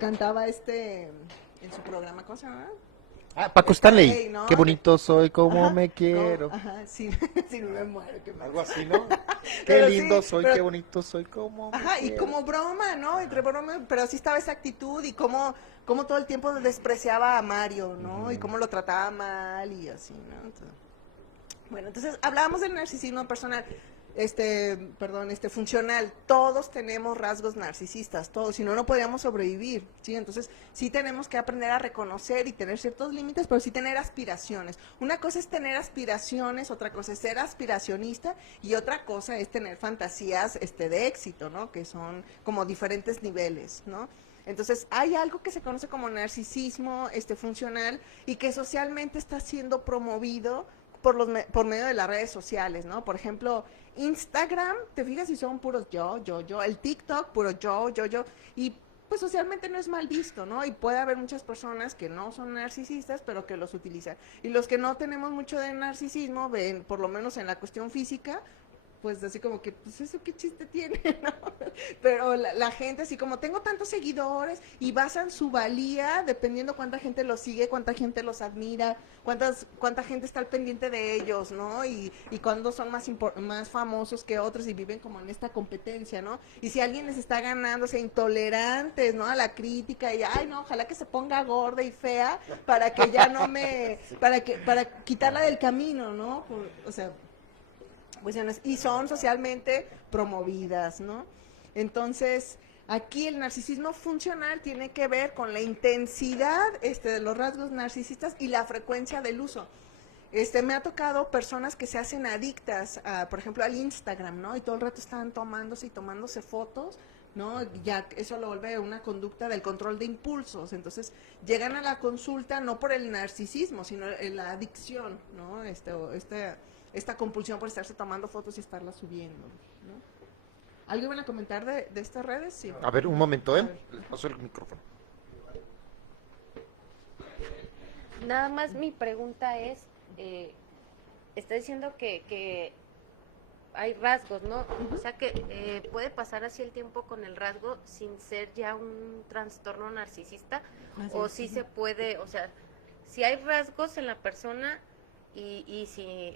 cantaba en su programa, ¿cómo se llama? Ah, Paco Stanley. Stanley, ¿no? Qué bonito soy, cómo Ajá, me quiero. Ajá, sí, sí, me muero. Qué mal. Algo así, ¿no? Qué Pero lindo sí, soy, pero- qué bonito soy, cómo me Ajá, y quiero. como broma, ¿no? Entre broma, pero sí estaba esa actitud y cómo todo el tiempo despreciaba a Mario, ¿no? Y cómo lo trataba mal y así, ¿no? Bueno, entonces hablábamos del narcisismo personal, funcional. Todos tenemos rasgos narcisistas, todos, si no, no podríamos sobrevivir, ¿sí? Entonces, sí tenemos que aprender a reconocer y tener ciertos límites, pero sí tener aspiraciones. Una cosa es tener aspiraciones, otra cosa es ser aspiracionista y otra cosa es tener fantasías, de éxito, ¿no? Que son como diferentes niveles, ¿no? Entonces, hay algo que se conoce como narcisismo funcional y que socialmente está siendo promovido por medio de las redes sociales, ¿no? Por ejemplo, Instagram, te fijas si son puros yo, el TikTok, puro yo, y pues socialmente no es mal visto, ¿no? Y puede haber muchas personas que no son narcisistas, pero que los utilizan. Y los que no tenemos mucho de narcisismo, ven, por lo menos en la cuestión física, pues así como que, pues eso qué chiste tiene, ¿no? Pero la gente así como, tengo tantos seguidores y basan su valía dependiendo cuánta gente los sigue, cuánta gente los admira, cuánta gente está al pendiente de ellos, ¿no? Y cuándo son más famosos que otros y viven como en esta competencia, ¿no? Y si alguien les está ganando, o sea, intolerantes, ¿no? A la crítica y, ay, no, ojalá que se ponga gorda y fea para que ya no me, para quitarla del camino, ¿no? O sea, cuestiones, y son socialmente promovidas, ¿no? Entonces, aquí el narcisismo funcional tiene que ver con la intensidad de los rasgos narcisistas y la frecuencia del uso. Me ha tocado personas que se hacen adictas, por ejemplo, al Instagram, ¿no? Y todo el rato están tomándose fotos, ¿no? Ya eso lo vuelve una conducta del control de impulsos. Entonces, llegan a la consulta no por el narcisismo, sino la adicción, ¿no? Esta compulsión por estarse tomando fotos y estarlas subiendo, ¿no? ¿Algo iban a comentar de estas redes? Sí. A ver, un momento, A ¿eh? ver. Les paso el micrófono. Nada más mi pregunta es, está diciendo que hay rasgos, ¿no? O sea que puede pasar así el tiempo con el rasgo sin ser ya un trastorno narcisista, Así o es. si se puede, o sea, si hay rasgos en la persona y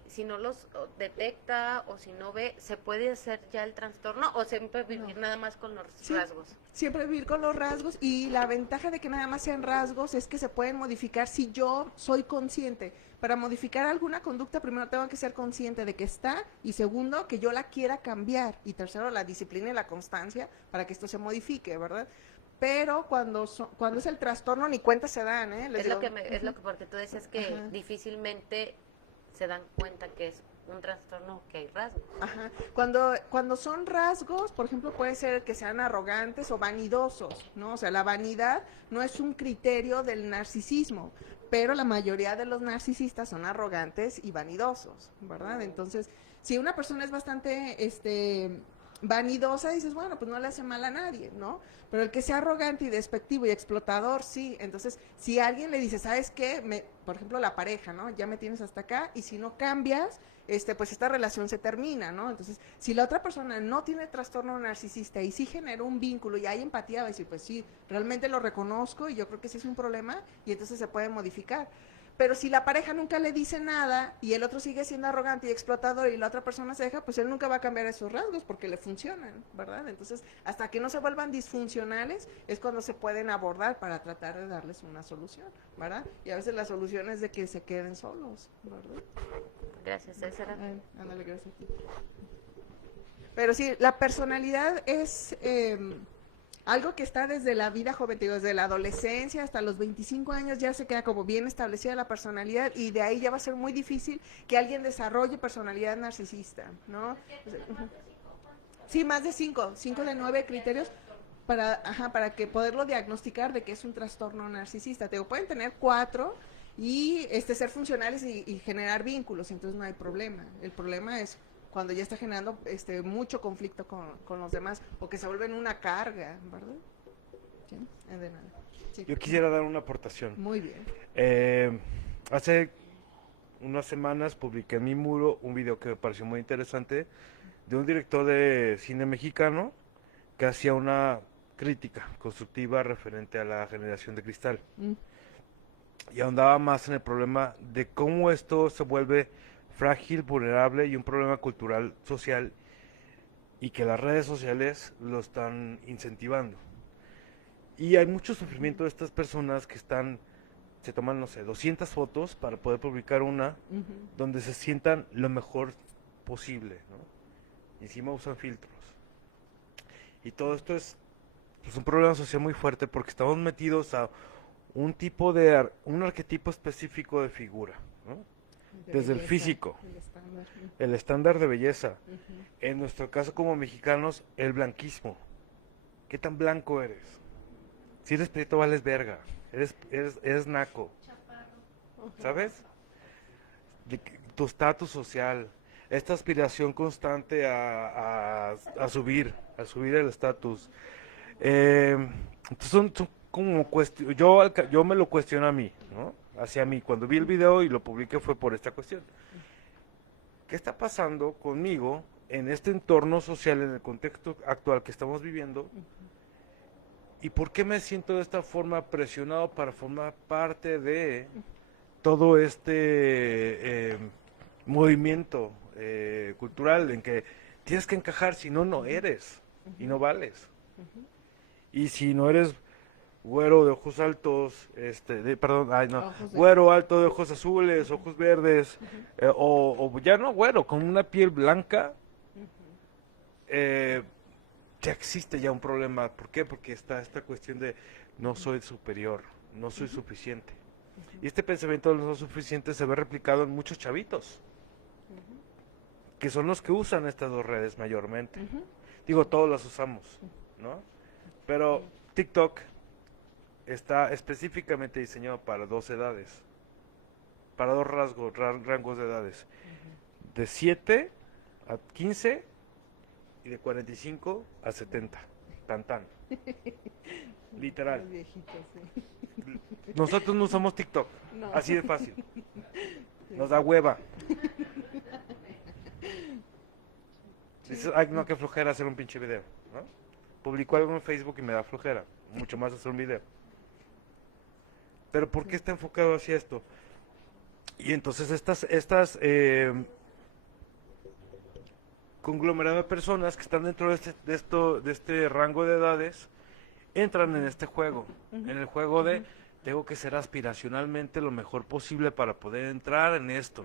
si no los detecta o si no ve, ¿se puede hacer ya el trastorno o siempre vivir nada más con los Sí. rasgos? Siempre vivir con los rasgos, y la ventaja de que nada más sean rasgos es que se pueden modificar si yo soy consciente. Para modificar alguna conducta, primero tengo que ser consciente de que está, y segundo, que yo la quiera cambiar, y tercero, la disciplina y la constancia para que esto se modifique, ¿verdad? Pero cuando es el trastorno, ni cuenta se dan, ¿eh? Les Es lo digo. que es lo que, porque tú decías que Ajá. difícilmente se dan cuenta que es un trastorno, que hay rasgos. Ajá. Cuando son rasgos, por ejemplo, puede ser que sean arrogantes o vanidosos, ¿no? O sea, la vanidad no es un criterio del narcisismo, pero la mayoría de los narcisistas son arrogantes y vanidosos, ¿verdad? Entonces, si una persona es bastante, vanidosa, dices, bueno, pues no le hace mal a nadie, ¿no? Pero el que sea arrogante y despectivo y explotador, sí. Entonces, si alguien le dice, ¿sabes qué? Por ejemplo, la pareja, ¿no? Ya me tienes hasta acá, y si no cambias, pues esta relación se termina, ¿no? Entonces, si la otra persona no tiene trastorno narcisista y sí generó un vínculo y hay empatía, va a decir, pues sí, realmente lo reconozco y yo creo que sí es un problema, y entonces se puede modificar. Pero si la pareja nunca le dice nada y el otro sigue siendo arrogante y explotador y la otra persona se deja, pues él nunca va a cambiar esos rasgos porque le funcionan, ¿verdad? Entonces, hasta que no se vuelvan disfuncionales es cuando se pueden abordar para tratar de darles una solución, ¿verdad? Y a veces la solución es de que se queden solos, ¿verdad? Gracias, esa era. Ay, ándale, gracias a ti. Pero sí, la personalidad es algo que está desde la vida joven, digo, desde la adolescencia hasta los 25 años ya se queda como bien establecida la personalidad, y de ahí ya va a ser muy difícil que alguien desarrolle personalidad narcisista, ¿no? Sí, más de 5 de 9 criterios para que poderlo diagnosticar de que es un trastorno narcisista. Te digo, pueden tener 4 y ser funcionales y generar vínculos, entonces no hay problema. El problema es cuando ya está generando mucho conflicto con los demás, o que se vuelven una carga, ¿verdad? ¿Sí? De nada. Sí. Yo quisiera dar una aportación. Muy bien. Hace unas semanas publiqué en mi muro un video que me pareció muy interesante de un director de cine mexicano que hacía una crítica constructiva referente a la generación de cristal. y ahondaba más en el problema de cómo esto se vuelve frágil, vulnerable y un problema cultural, social, y que las redes sociales lo están incentivando. Y hay mucho sufrimiento de estas personas que se toman, no sé, 200 fotos para poder publicar una Ujú. donde se sientan lo mejor posible, ¿no? Y encima usan filtros. Y todo esto es pues, un problema social muy fuerte porque estamos metidos a un arquetipo específico de figura, ¿no? De Desde el belleza, físico, el estándar. el estándar de belleza. Ujú. En nuestro caso como mexicanos, el blanquismo. ¿Qué tan blanco eres? Si eres prieto, vales verga. Eres naco, ¿sabes? Tu estatus social, esta aspiración constante a subir el estatus. Entonces son como yo me lo cuestiono a mí, ¿no? Hacia mí. Cuando vi el video y lo publiqué fue por esta cuestión. ¿Qué está pasando conmigo en este entorno social, en el contexto actual que estamos viviendo? ¿Y por qué me siento de esta forma presionado para formar parte de todo este movimiento cultural en que tienes que encajar, si no, no eres y no vales? Y si no eres güero de ojos altos, güero alto de ojos azules, ojos verdes, o ya no güero, con una piel blanca, ya existe ya un problema. ¿Por qué? Porque está esta cuestión de no soy superior, no soy suficiente. Y este pensamiento de no soy suficiente se ve replicado en muchos chavitos, que son los que usan estas dos redes mayormente. Digo, todos las usamos, ¿no? Pero TikTok está específicamente diseñado para dos edades, para dos rangos de edades, de 7 a 15 y de 45 a 70, tan, literal. Los viejitos, sí. Nosotros no usamos TikTok, No. así de fácil, nos da hueva. Dices, ay, no, qué flojera hacer un pinche video, ¿no? Publico algo en Facebook y me da flojera, mucho más hacer un video. Pero ¿por qué está enfocado hacia esto? Y entonces estas conglomerado de personas que están dentro de este rango de edades entran en este juego, en el juego de tengo que ser aspiracionalmente lo mejor posible para poder entrar en esto,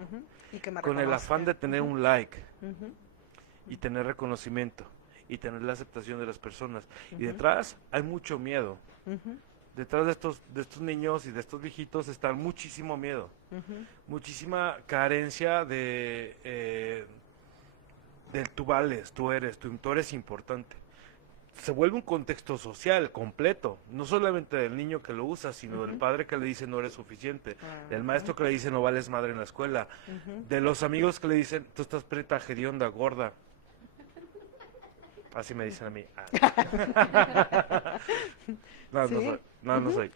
Y que me con el afán de reconozcan. tener un like Ujú. y tener reconocimiento y tener la aceptación de las personas. Y detrás hay mucho miedo. Ujú. Detrás de estos niños y de estos viejitos está muchísimo miedo, Ujú. muchísima carencia del tú vales, tú eres importante. Se vuelve un contexto social completo, no solamente del niño que lo usa, sino del padre que le dice no eres suficiente, del maestro que le dice no vales madre en la escuela, de los amigos que le dicen tú estás preta, hedionda, gorda. Así me dicen a mí. No, ¿Sí? no soy. No soy.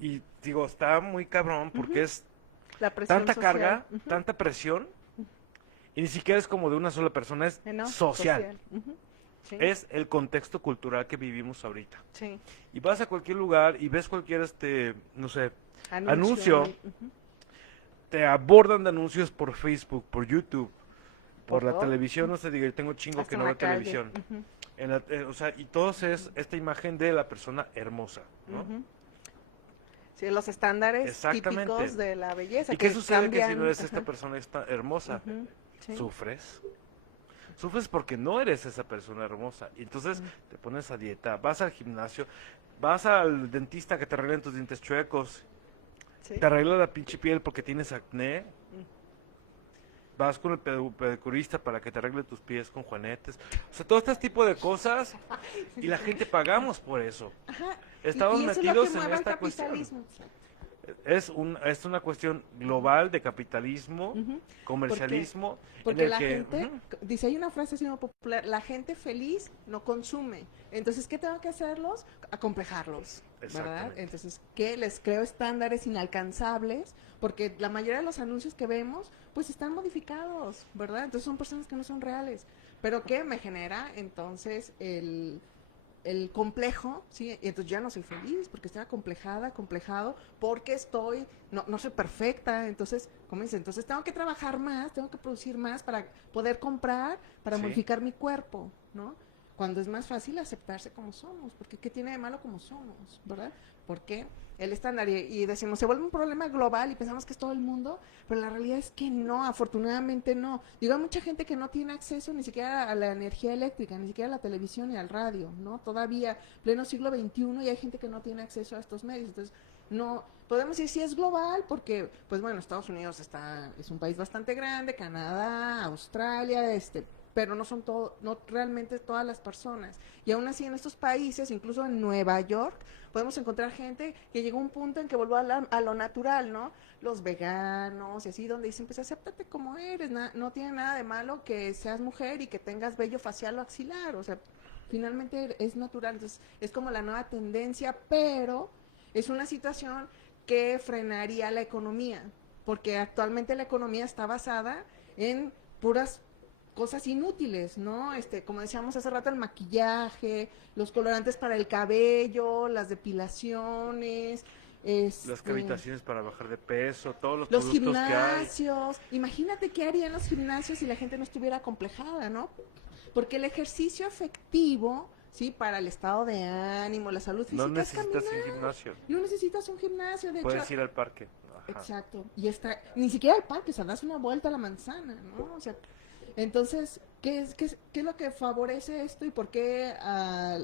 Y digo, está muy cabrón porque es La presión tanta social. carga, Ujú. tanta presión, y ni siquiera es como de una sola persona, es No, social. Ujú. Sí. Es el contexto cultural que vivimos ahorita. Sí. Y vas a cualquier lugar y ves cualquier, no sé, anuncio, Ujú. te abordan de anuncios por Facebook, por YouTube, por la todo. televisión, no sé, digo, yo tengo chingo Hasta que en no la veo calle. televisión. Ujú. O sea, y todos es esta imagen de la persona hermosa, ¿no? Ujú. Sí, los estándares Exactamente. típicos de la belleza. ¿Y qué sucede que si no cambian? eres esta Ajá. persona hermosa? Ujú. Sí. Sufres. Sufres porque no eres esa persona hermosa. Y entonces te pones a dieta, vas al gimnasio, vas al dentista que te arreglen tus dientes chuecos, Sí. te arregla la pinche piel porque tienes acné. Vas con el pedicurista para que te arregle tus pies con juanetes. O sea, todo este tipo de cosas y la gente pagamos por eso. Ajá. Estamos y eso metidos es lo que en mueve esta el capitalismo. Es una cuestión global de capitalismo, Ujú. comercialismo, Porque en el la que gente, ujú, dice, hay una frase así muy popular, la gente feliz no consume. Entonces, ¿qué tengo que hacerlos? Acomplejarlos, ¿verdad? Exactamente. Entonces, ¿qué? Les creo estándares inalcanzables, porque la mayoría de los anuncios que vemos, pues están modificados, ¿verdad? Entonces son personas que no son reales. Pero ¿qué me genera entonces el complejo, ¿sí? Y entonces ya no soy feliz porque estoy acomplejada, complejado, porque no soy perfecta, entonces, como dice, entonces tengo que trabajar más, tengo que producir más para poder comprar, para Sí. modificar mi cuerpo, ¿no? Cuando es más fácil aceptarse como somos, porque ¿qué tiene de malo como somos, verdad? Porque el estándar, y decimos, se vuelve un problema global y pensamos que es todo el mundo, pero la realidad es que no, afortunadamente no. Digo, hay mucha gente que no tiene acceso ni siquiera a la energía eléctrica, ni siquiera a la televisión ni al radio, ¿no? Todavía, pleno siglo XXI, y hay gente que no tiene acceso a estos medios. Entonces, no, podemos decir si es global, porque, pues bueno, Estados Unidos es un país bastante grande, Canadá, Australia, pero no son no realmente todas las personas. Y aún así en estos países, incluso en Nueva York, podemos encontrar gente que llegó a un punto en que volvió a lo natural, ¿no? Los veganos y así, donde dicen, pues acéptate como eres, no tiene nada de malo que seas mujer y que tengas vello facial o axilar, o sea, finalmente es natural. Entonces, es como la nueva tendencia, pero es una situación que frenaría la economía, porque actualmente la economía está basada en puras cosas inútiles, ¿no? Como decíamos hace rato, el maquillaje, los colorantes para el cabello, las depilaciones, Las cavitaciones para bajar de peso, todos los los productos que hay. gimnasios. Imagínate qué harían los gimnasios si la gente no estuviera acomplejada, ¿no? Porque el ejercicio efectivo, ¿sí? Para el estado de ánimo, la salud física No es necesitas caminar. un gimnasio, No necesitas un gimnasio, de puedes hecho. ir al parque. Ajá. Exacto. Y ni siquiera al parque, o sea, das una vuelta a la manzana, ¿no? O sea, entonces, ¿qué es lo que favorece esto y por qué a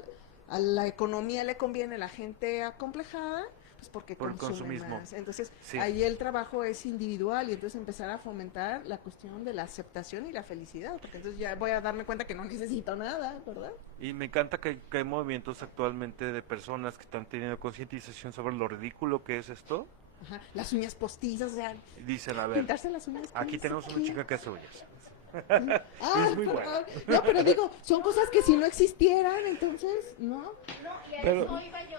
la economía le conviene la gente acomplejada? Pues porque Por el consume consumismo. más. Entonces, Sí. ahí el trabajo es individual y entonces empezar a fomentar la cuestión de la aceptación y la felicidad, porque entonces ya voy a darme cuenta que no necesito nada, ¿verdad? Y me encanta que hay movimientos actualmente de personas que están teniendo concientización sobre lo ridículo que es esto. Ajá. Las uñas postizas, o sea, Y dicen, a ver, pintarse las uñas. aquí ¿qué tenemos una qué? chica que hace uñas. Ah, Es muy perdón. buena. No, pero digo, son cosas que si no existieran, entonces, ¿no? No, y a Pero- eso iba yo.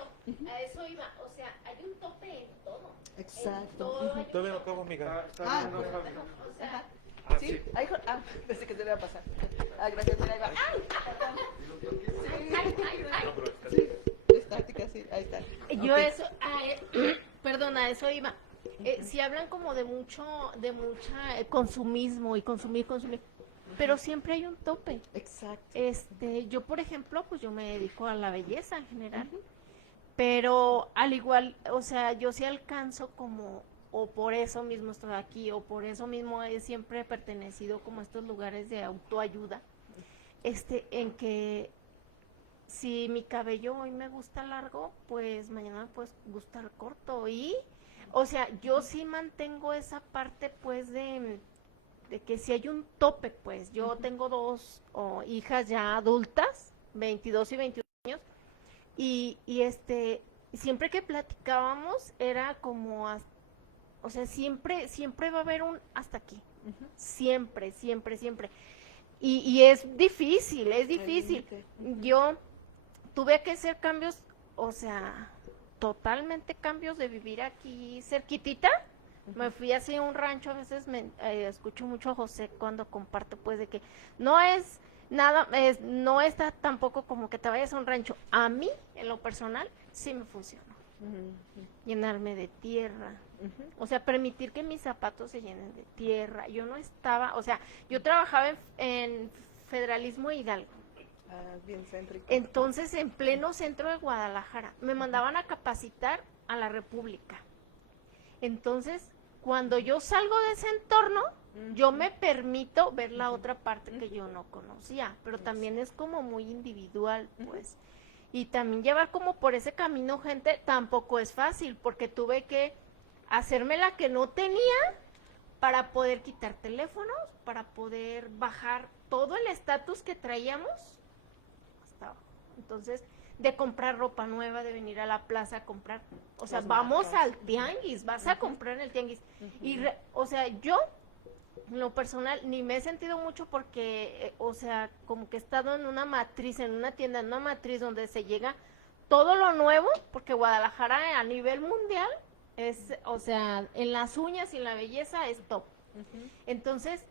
A eso iba. O sea, hay un tope en todo. En Exacto. todo hay un Todavía no tope. acabo, amiga. Ah, O sea, Ah, sí. Pensé que te iba a pasar. Ah, gracias, mira, ahí va. ay, ay, ay. Sí, estática, sí, ahí está. Yo Ok. eso, perdona, a eso iba. Si hablan como de mucha consumismo y consumir, pero siempre hay un tope. Exacto. Yo por ejemplo, pues yo me dedico a la belleza en general, pero al igual, o sea, yo sí alcanzo como, o por eso mismo estoy aquí, o por eso mismo he siempre pertenecido como a estos lugares de autoayuda, en que si mi cabello hoy me gusta largo, pues mañana me puede gustar corto y, o sea, yo sí mantengo esa parte pues de que si hay un tope, pues yo tengo dos hijas ya adultas, 22 y 21 años, y siempre que platicábamos era como, o sea, siempre va a haber un hasta aquí, siempre. Y es difícil, límite. Yo tuve que hacer cambios, o sea, totalmente cambios de vivir aquí cerquitita. Me fui así a un rancho, a veces escucho mucho a José cuando comparte pues de que no es nada, no está tampoco como que te vayas a un rancho. A mí, en lo personal, sí me funcionó. Llenarme de tierra. O sea, permitir que mis zapatos se llenen de tierra. Yo no estaba, o sea, yo trabajaba en Federalismo Hidalgo. Ah, bien céntrico. Entonces, en pleno centro de Guadalajara, me mandaban a capacitar a la República. Entonces, cuando yo salgo de ese entorno, yo me permito ver la otra parte que yo no conocía, pero también es como muy individual, pues. Y también llevar como por ese camino gente tampoco es fácil, porque tuve que hacerme la que no tenía para poder quitar teléfonos, para poder bajar todo el estatus que traíamos hasta abajo. Entonces, de comprar ropa nueva, de venir a la plaza a comprar, o sea, Las vamos marcas. al tianguis, vas a comprar en el tianguis. Y, o sea, yo, en lo personal, ni me he sentido mucho porque, o sea, como que he estado en una matriz, en una tienda, en una matriz donde se llega todo lo nuevo, porque Guadalajara a nivel mundial es, o sea, en las uñas y en la belleza es top. Entonces,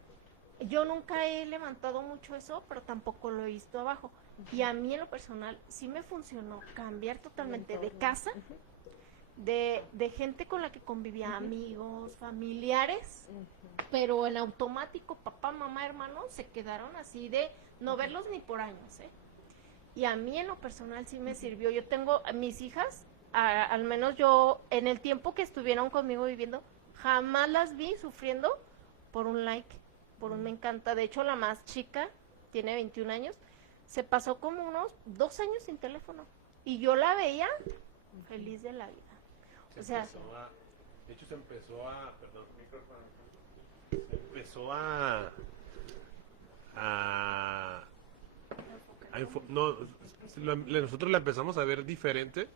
yo nunca he levantado mucho eso, pero tampoco lo he visto abajo. Y a mí en lo personal sí me funcionó cambiar totalmente de entorno. casa, de gente con la que convivía, amigos, familiares, pero en automático papá, mamá, hermanos se quedaron así de no verlos ni por años, ¿eh? Y a mí en lo personal sí me sirvió. Yo tengo a mis hijas, al menos yo, en el tiempo que estuvieron conmigo viviendo, jamás las vi sufriendo por un like, por un me encanta. De hecho, la más chica, tiene 21 años, se pasó como unos 2 años sin teléfono. Y yo la veía feliz de la vida. O sea, De hecho, se empezó a. Perdón, micrófono. Se empezó a. No, nosotros la empezamos a ver diferente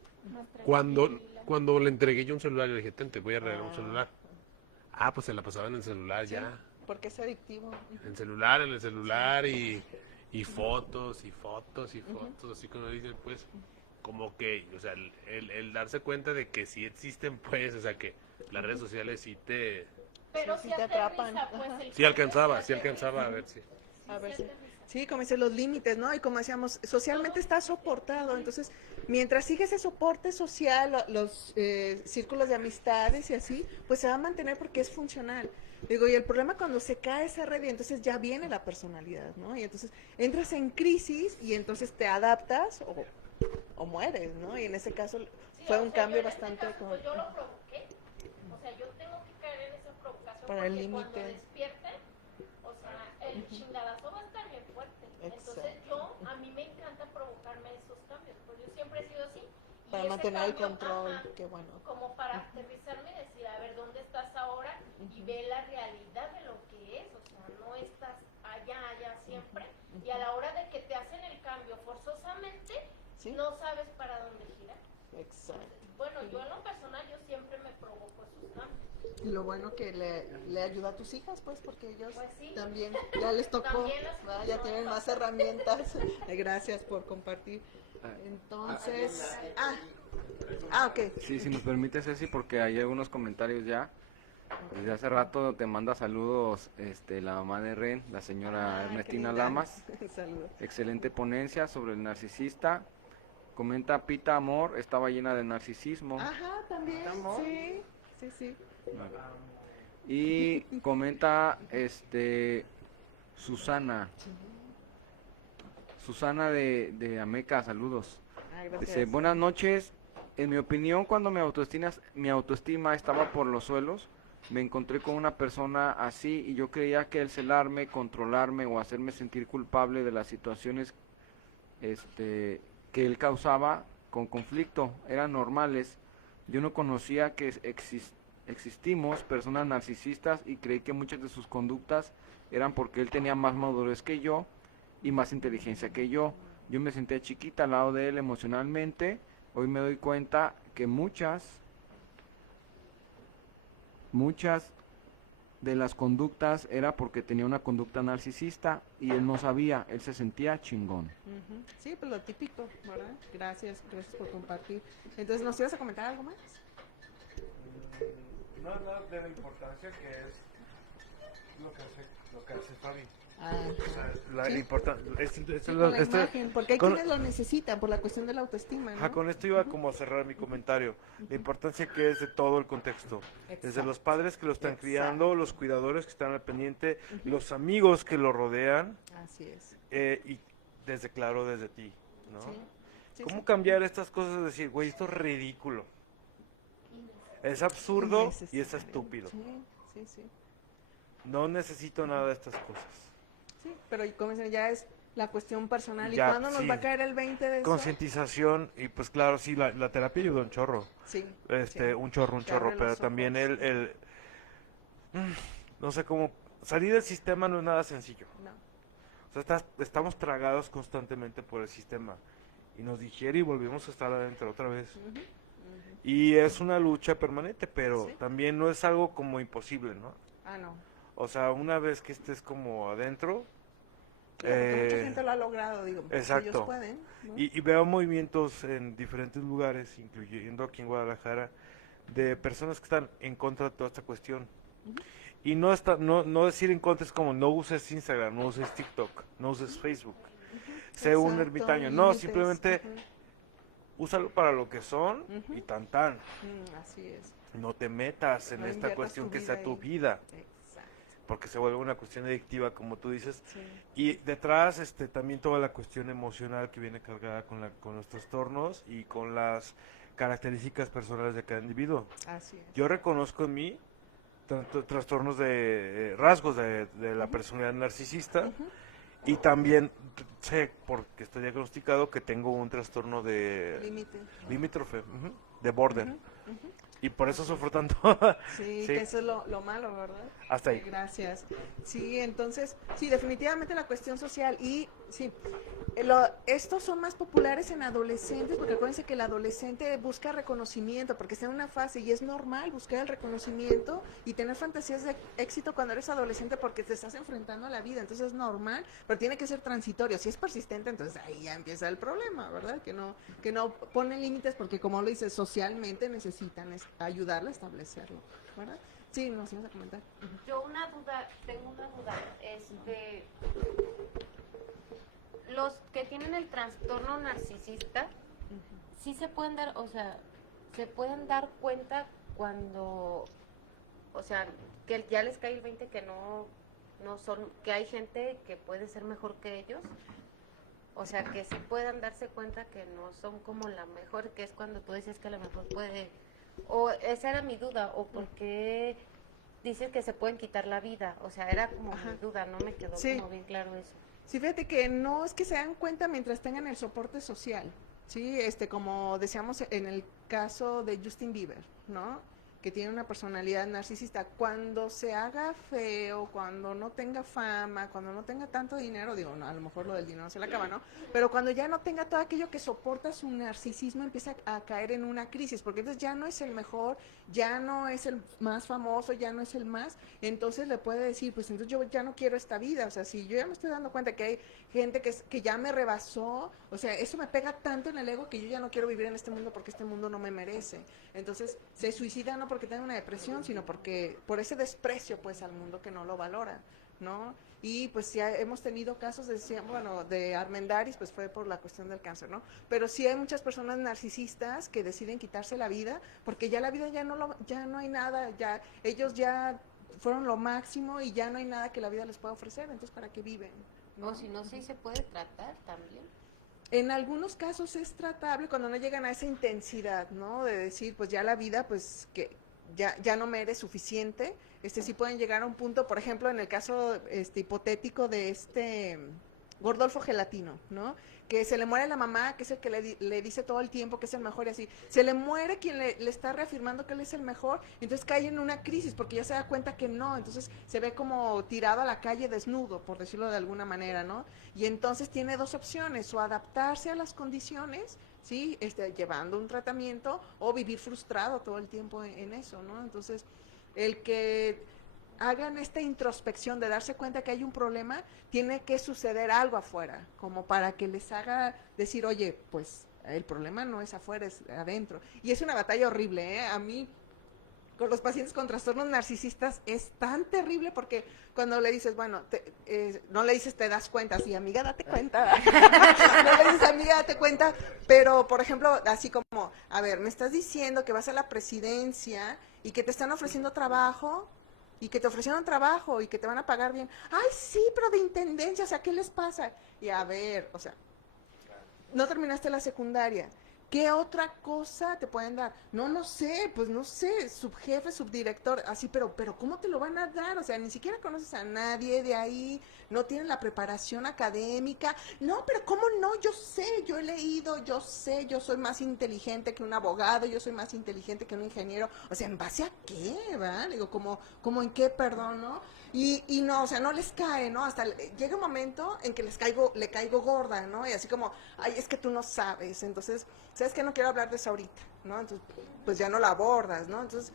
cuando le entregué yo un celular y le dije, te voy a regalar un celular. Ah, pues se la pasaba en el celular ya. Porque es adictivo. En el celular y fotos, así como dicen, pues, como que, o sea, el darse cuenta de que sí existen, pues, o sea, que las redes sociales sí te... pero Sí, sí sí te atrapan. aterriza, pues, Ajá. el Sí alcanzaba a ver, sí. A ver, sí, como dice, los límites, ¿no? Y como decíamos, socialmente está soportado, entonces, mientras sigue ese soporte social, los círculos de amistades y así, pues se va a mantener porque es funcional. Digo, y el problema cuando se cae esa red y entonces ya viene la personalidad, ¿no? Y entonces entras en crisis y entonces te adaptas o mueres, ¿no? Y en ese caso fue un cambio bastante... como- Pues yo lo provoqué. O sea, yo tengo que caer en esa provocación Para el porque límite. cuando despierten, o sea, el chingadazo va a estar bien fuerte. Entonces a mí me encanta provocarme esos cambios, porque yo siempre he sido así. Y Para ese mantener el cambio, control, ajá, qué bueno. como para aterrizarme y decir, a ver, ¿dónde estás ahora? Y ve la realidad de lo que es, o sea, no estás allá siempre. Y a la hora de que te hacen el cambio forzosamente, ¿Sí? no sabes para dónde girar. Exacto. Bueno, yo en lo personal, yo siempre me provoco esos cambios. Y lo bueno que le ayuda a tus hijas, pues, porque ellos Pues sí. también ya les tocó, También les ¿verdad? Ya funcionó. tienen más herramientas. Gracias por compartir. Entonces, ok. Sí, si nos permite, Ceci, porque hay algunos comentarios ya. Desde hace rato te manda saludos la mamá de Ren, la señora Qué Ernestina linda. Lamas. Saludos. Excelente ponencia sobre el narcisista. Comenta Pita Amor, estaba llena de narcisismo. Ajá, también. Sí. Y comenta Susana. Susana de Ameca, saludos. Gracias. Dice, buenas noches. En mi opinión, cuando mi autoestima estaba por los suelos, me encontré con una persona así y yo creía que el celarme, controlarme o hacerme sentir culpable de las situaciones que él causaba con conflicto eran normales. Yo no conocía que existimos personas narcisistas y creí que muchas de sus conductas eran porque él tenía más madurez que yo y más inteligencia que yo. Yo me sentía chiquita al lado de él emocionalmente. Hoy me doy cuenta que muchas de las conductas era porque tenía una conducta narcisista y él no sabía, él se sentía chingón. Ujú. Sí, pues lo típico, ¿verdad? Gracias por compartir. Entonces, ¿nos ibas a comentar algo más? No, de la importancia que es lo que hace Fabi. O sea, la Sí. importancia. Con la imagen, porque hay con- quienes lo necesitan por la cuestión de la autoestima, ¿no? Ajá, con esto iba como a cerrar mi comentario. La importancia que es de todo el contexto. Desde Exacto. los padres que lo están Exacto. criando, los cuidadores que están al pendiente, los amigos que lo rodean Así es. y desde ti, ¿no? Sí, ¿Cómo sí. cambiar estas cosas? Es decir, güey, esto es ridículo. Es absurdo y es Innecesario. estúpido. Sí. No necesito nada de estas cosas. Sí, pero y como dicen, ya es la cuestión personal. ¿Y Ya, cuándo nos sí. va a caer el 20 de eso? Concientización y pues claro, sí, la terapia ayuda un chorro. Sí. sí. Un chorro, Te abre pero los también ojos. no sé cómo, salir del sistema no es nada sencillo. No. O sea, estamos tragados constantemente por el sistema y nos digiere y volvemos a estar adentro otra vez. Y es una lucha permanente, pero Sí. también no es algo como imposible, ¿no? No. O sea, una vez que estés como adentro, Claro, porque mucha gente lo ha logrado, digo. pues, exacto. Ellos pueden. ¿no? y veo movimientos en diferentes lugares, incluyendo aquí en Guadalajara, de personas que están en contra de toda esta cuestión. Y no decir en contra es como no uses Instagram, no uses TikTok, no uses Facebook, sé un Exacto, ermitaño. no No, límites. simplemente úsalo para lo que son Ujú. y tan tan. Así es. No te metas en No esta inviertas cuestión tu que vida sea tu ahí. vida, Exacto. porque se vuelve una cuestión adictiva, como tú dices. Sí. Y detrás, también toda la cuestión emocional que viene cargada con los trastornos y con las características personales de cada individuo. Así es. Yo reconozco en mí trastornos de rasgos de la personalidad narcisista, Ujú. y también sé, porque estoy diagnosticado, que tengo un trastorno de Límite. limítrofe, de border. Ujú, ujú. Y por eso sufro tanto. Sí, Sí, que eso es lo malo, ¿verdad? hasta ahí. Gracias. Sí, entonces, sí, definitivamente la cuestión social y sí, estos son más populares en adolescentes porque acuérdense que el adolescente busca reconocimiento porque está en una fase y es normal buscar el reconocimiento y tener fantasías de éxito cuando eres adolescente porque te estás enfrentando a la vida, entonces es normal, pero tiene que ser transitorio. Si es persistente, entonces ahí ya empieza el problema, ¿verdad? Que no ponen límites porque como lo dices, socialmente necesitan ayudarle a establecerlo, ¿verdad? Sí, nos ibas a comentar. Ujú. Yo tengo una duda, los que tienen el trastorno narcisista, sí se pueden dar, o sea, se pueden dar cuenta cuando, o sea, que ya les cae el 20 que no son, que hay gente que puede ser mejor que ellos, o sea, que sí puedan darse cuenta que no son como la mejor, que es cuando tú dices que a lo mejor puede, o esa era mi duda, o por qué dices que se pueden quitar la vida, o sea, era como Ajá. mi duda, no me quedó Sí. como bien claro eso. Sí, fíjate que no es que se dan cuenta mientras tengan el soporte social, ¿sí? Como decíamos en el caso de Justin Bieber, ¿no? Que tiene una personalidad narcisista. Cuando se haga feo, cuando no tenga fama, cuando no tenga tanto dinero, digo, no, a lo mejor lo del dinero se le acaba, ¿no? Pero cuando ya no tenga todo aquello que soporta su narcisismo, empieza a caer en una crisis, porque entonces ya no es el mejor, ya no es el más famoso, ya no es el más, entonces le puede decir, pues entonces yo ya no quiero esta vida, o sea, si yo ya me estoy dando cuenta que hay gente que ya me rebasó, o sea, eso me pega tanto en el ego que yo ya no quiero vivir en este mundo porque este mundo no me merece. Entonces se suicida no porque tenga una depresión, sino porque por ese desprecio pues al mundo que no lo valora, ¿no? Y pues ya hemos tenido casos de Armendáriz, pues fue por la cuestión del cáncer, ¿no? Pero sí hay muchas personas narcisistas que deciden quitarse la vida porque ya la vida ya no hay nada, ya ellos ya fueron lo máximo y ya no hay nada que la vida les pueda ofrecer, entonces ¿para qué viven? ¿no? O si no, sí se puede tratar también. En algunos casos es tratable cuando no llegan a esa intensidad, ¿no? De decir, pues ya la vida, pues que ya no me eres suficiente. Sí pueden llegar a un punto, por ejemplo, en el caso hipotético de Gordolfo Gelatino, ¿no? Que se le muere la mamá, que es el que le dice todo el tiempo que es el mejor y así. Se le muere quien le está reafirmando que él es el mejor, entonces cae en una crisis porque ya se da cuenta que no, entonces se ve como tirado a la calle desnudo, por decirlo de alguna manera, ¿no? Y entonces tiene dos opciones, o adaptarse a las condiciones, ¿sí? Llevando un tratamiento, o vivir frustrado todo el tiempo en eso, ¿no? Entonces, el que hagan esta introspección de darse cuenta que hay un problema, tiene que suceder algo afuera, como para que les haga decir, oye, pues el problema no es afuera, es adentro. Y es una batalla horrible, ¿eh? A mí, con los pacientes con trastornos narcisistas, es tan terrible porque cuando le dices, bueno, no le dices te das cuenta, sí, amiga, date cuenta. No le dices, amiga, date cuenta, pero, por ejemplo, así como, a ver, me estás diciendo que vas a la presidencia y que te están ofreciendo trabajo, y que te ofrecieron trabajo y que te van a pagar bien. Ay, sí, pero de intendencia, o sea, ¿qué les pasa? Y a ver, o sea, no terminaste la secundaria. ¿Qué otra cosa te pueden dar? No sé, pues no sé, subjefe, subdirector, así, pero ¿cómo te lo van a dar? O sea, ni siquiera conoces a nadie de ahí, no tienen la preparación académica. No, pero ¿cómo no? Yo sé, yo he leído, yo sé, yo soy más inteligente que un abogado, yo soy más inteligente que un ingeniero. O sea, ¿en base a qué, verdad? Digo, como en qué, perdón, ¿no? Y no, o sea, no les cae, ¿no? Hasta llega un momento en que le caigo gorda, ¿no? Y así como, ay, es que tú no sabes, entonces, ¿sabes qué? No quiero hablar de eso ahorita, ¿no? Entonces, pues ya no la abordas, ¿no? Entonces,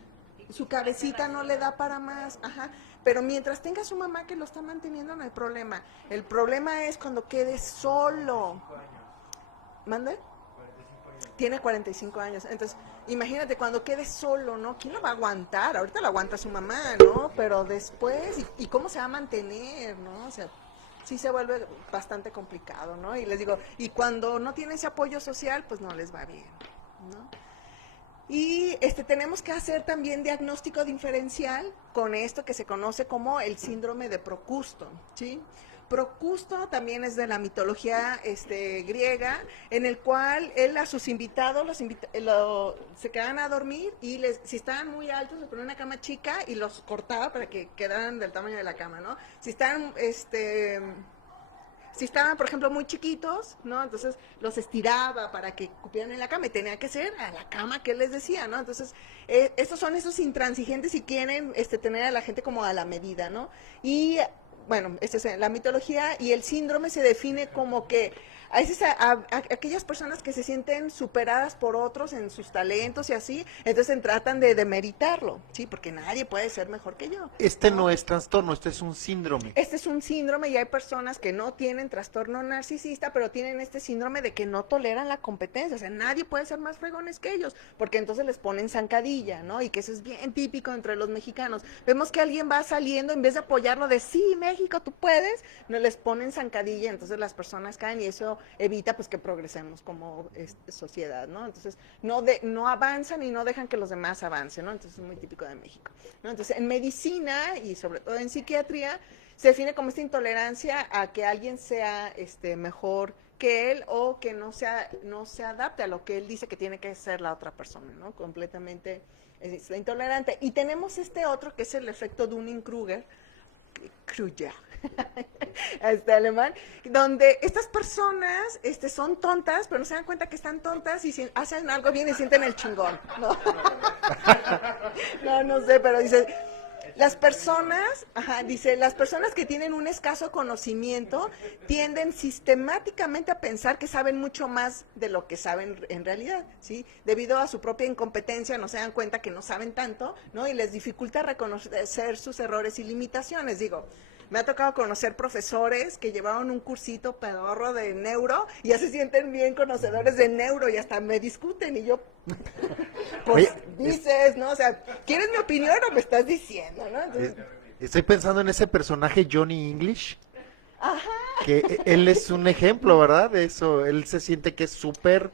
su cabecita no le da para más, ajá. Pero mientras tenga su mamá que lo está manteniendo, no hay problema. El problema es cuando quede solo. ¿Mande? Tiene 45 años, entonces imagínate cuando quede solo, ¿no? ¿Quién lo va a aguantar? Ahorita lo aguanta su mamá, ¿no? Pero después, ¿y cómo se va a mantener, no? O sea, sí se vuelve bastante complicado, ¿no? Y les digo, y cuando no tienen ese apoyo social, pues no les va bien, ¿no? Y tenemos que hacer también diagnóstico diferencial con esto que se conoce como el síndrome de Procusto, ¿sí? Procusto también es de la mitología griega, en el cual él a sus invitados se quedaban a dormir y si estaban muy altos les ponía una cama chica y los cortaba para que quedaran del tamaño de la cama, ¿no? Si estaban, por ejemplo, muy chiquitos, ¿no? Entonces los estiraba para que cupieran en la cama y tenía que ser a la cama que él les decía, ¿no? Entonces, estos son esos intransigentes y quieren tener a la gente como a la medida, ¿no? Y, bueno, esta es la mitología y el síndrome se define como que a veces aquellas personas que se sienten superadas por otros en sus talentos y así, entonces tratan de demeritarlo, ¿sí? Porque nadie puede ser mejor que yo. No es trastorno, este es un síndrome. Este es un síndrome y hay personas que no tienen trastorno narcisista, pero tienen este síndrome de que no toleran la competencia, o sea, nadie puede ser más fregones que ellos, porque entonces les ponen zancadilla, ¿no? Y que eso es bien típico entre los mexicanos. Vemos que alguien va saliendo, en vez de apoyarlo de, sí, México, tú puedes, no les ponen zancadilla, entonces las personas caen y eso evita pues que progresemos como sociedad, ¿no? Entonces no avanzan y no dejan que los demás avancen, ¿no? Entonces es muy típico de México, ¿no? Entonces en medicina y sobre todo en psiquiatría se define como esta intolerancia a que alguien sea mejor que él o que no se adapte a lo que él dice que tiene que ser la otra persona, ¿no? Completamente intolerante. Y tenemos otro que es el efecto Dunning-Kruger, alemán, donde estas personas son tontas, pero no se dan cuenta que están tontas y si hacen algo bien y sienten el chingón, ¿no? No sé, pero dice, las personas que tienen un escaso conocimiento tienden sistemáticamente a pensar que saben mucho más de lo que saben en realidad, ¿sí? Debido a su propia incompetencia no se dan cuenta que no saben tanto, ¿no? Y les dificulta reconocer sus errores y limitaciones, digo. Me ha tocado conocer profesores que llevaron un cursito pedorro de neuro y ya se sienten bien conocedores de neuro y hasta me discuten y yo, pues dices, ¿no? O sea, ¿quieres mi opinión o me estás diciendo, no? Entonces, Estoy pensando en ese personaje Johnny English, ajá, que él es un ejemplo, ¿verdad? De eso, él se siente que es súper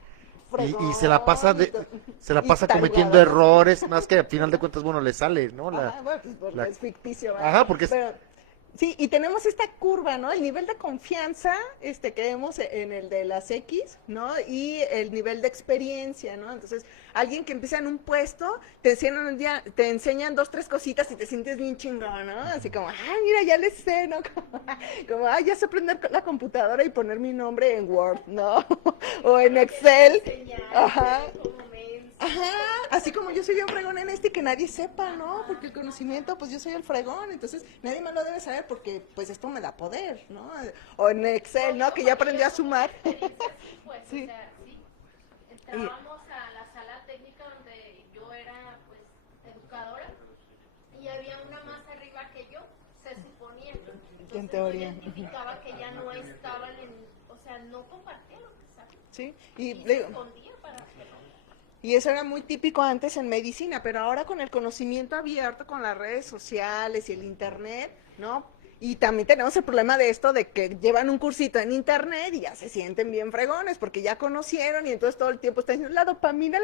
y se la pasa cometiendo tarugador. errores, más que al final de cuentas, bueno, le sale, ¿no? Ajá, bueno, pues porque es ficticio, ¿verdad? Ajá, porque es... Pero, sí, y tenemos esta curva, ¿no? El nivel de confianza que vemos en el de las X, ¿no? Y el nivel de experiencia, ¿no? Entonces, alguien que empieza en un puesto, te enseñan 2, 3 cositas y te sientes bien chingón, ¿no? Así como, mira, ya le sé, ¿no? Como, ya sé prender la computadora y poner mi nombre en Word, ¿no? O en Excel. Ajá. Ajá, así como yo soy bien fregón en y que nadie sepa, ¿no? Porque el conocimiento, pues yo soy el fregón, entonces nadie más lo debe saber porque pues esto me da poder, ¿no? O en Excel, ¿no? Que ya aprendió a sumar. Pues, Sí. o sea, sí. Entrábamos a la sala técnica donde yo era, pues, educadora y había una más arriba que yo, se suponía. Entonces, En teoría. yo identificaba que ya no estaban o sea, no compartía lo que sabía. Sí, Y y se digo, escondía para que no. y eso era muy típico antes en medicina, pero ahora con el conocimiento abierto, con las redes sociales y el internet, ¿no? Y también tenemos el problema de esto de que llevan un cursito en internet y ya se sienten bien fregones porque ya conocieron y entonces todo el tiempo están diciendo la dopamina.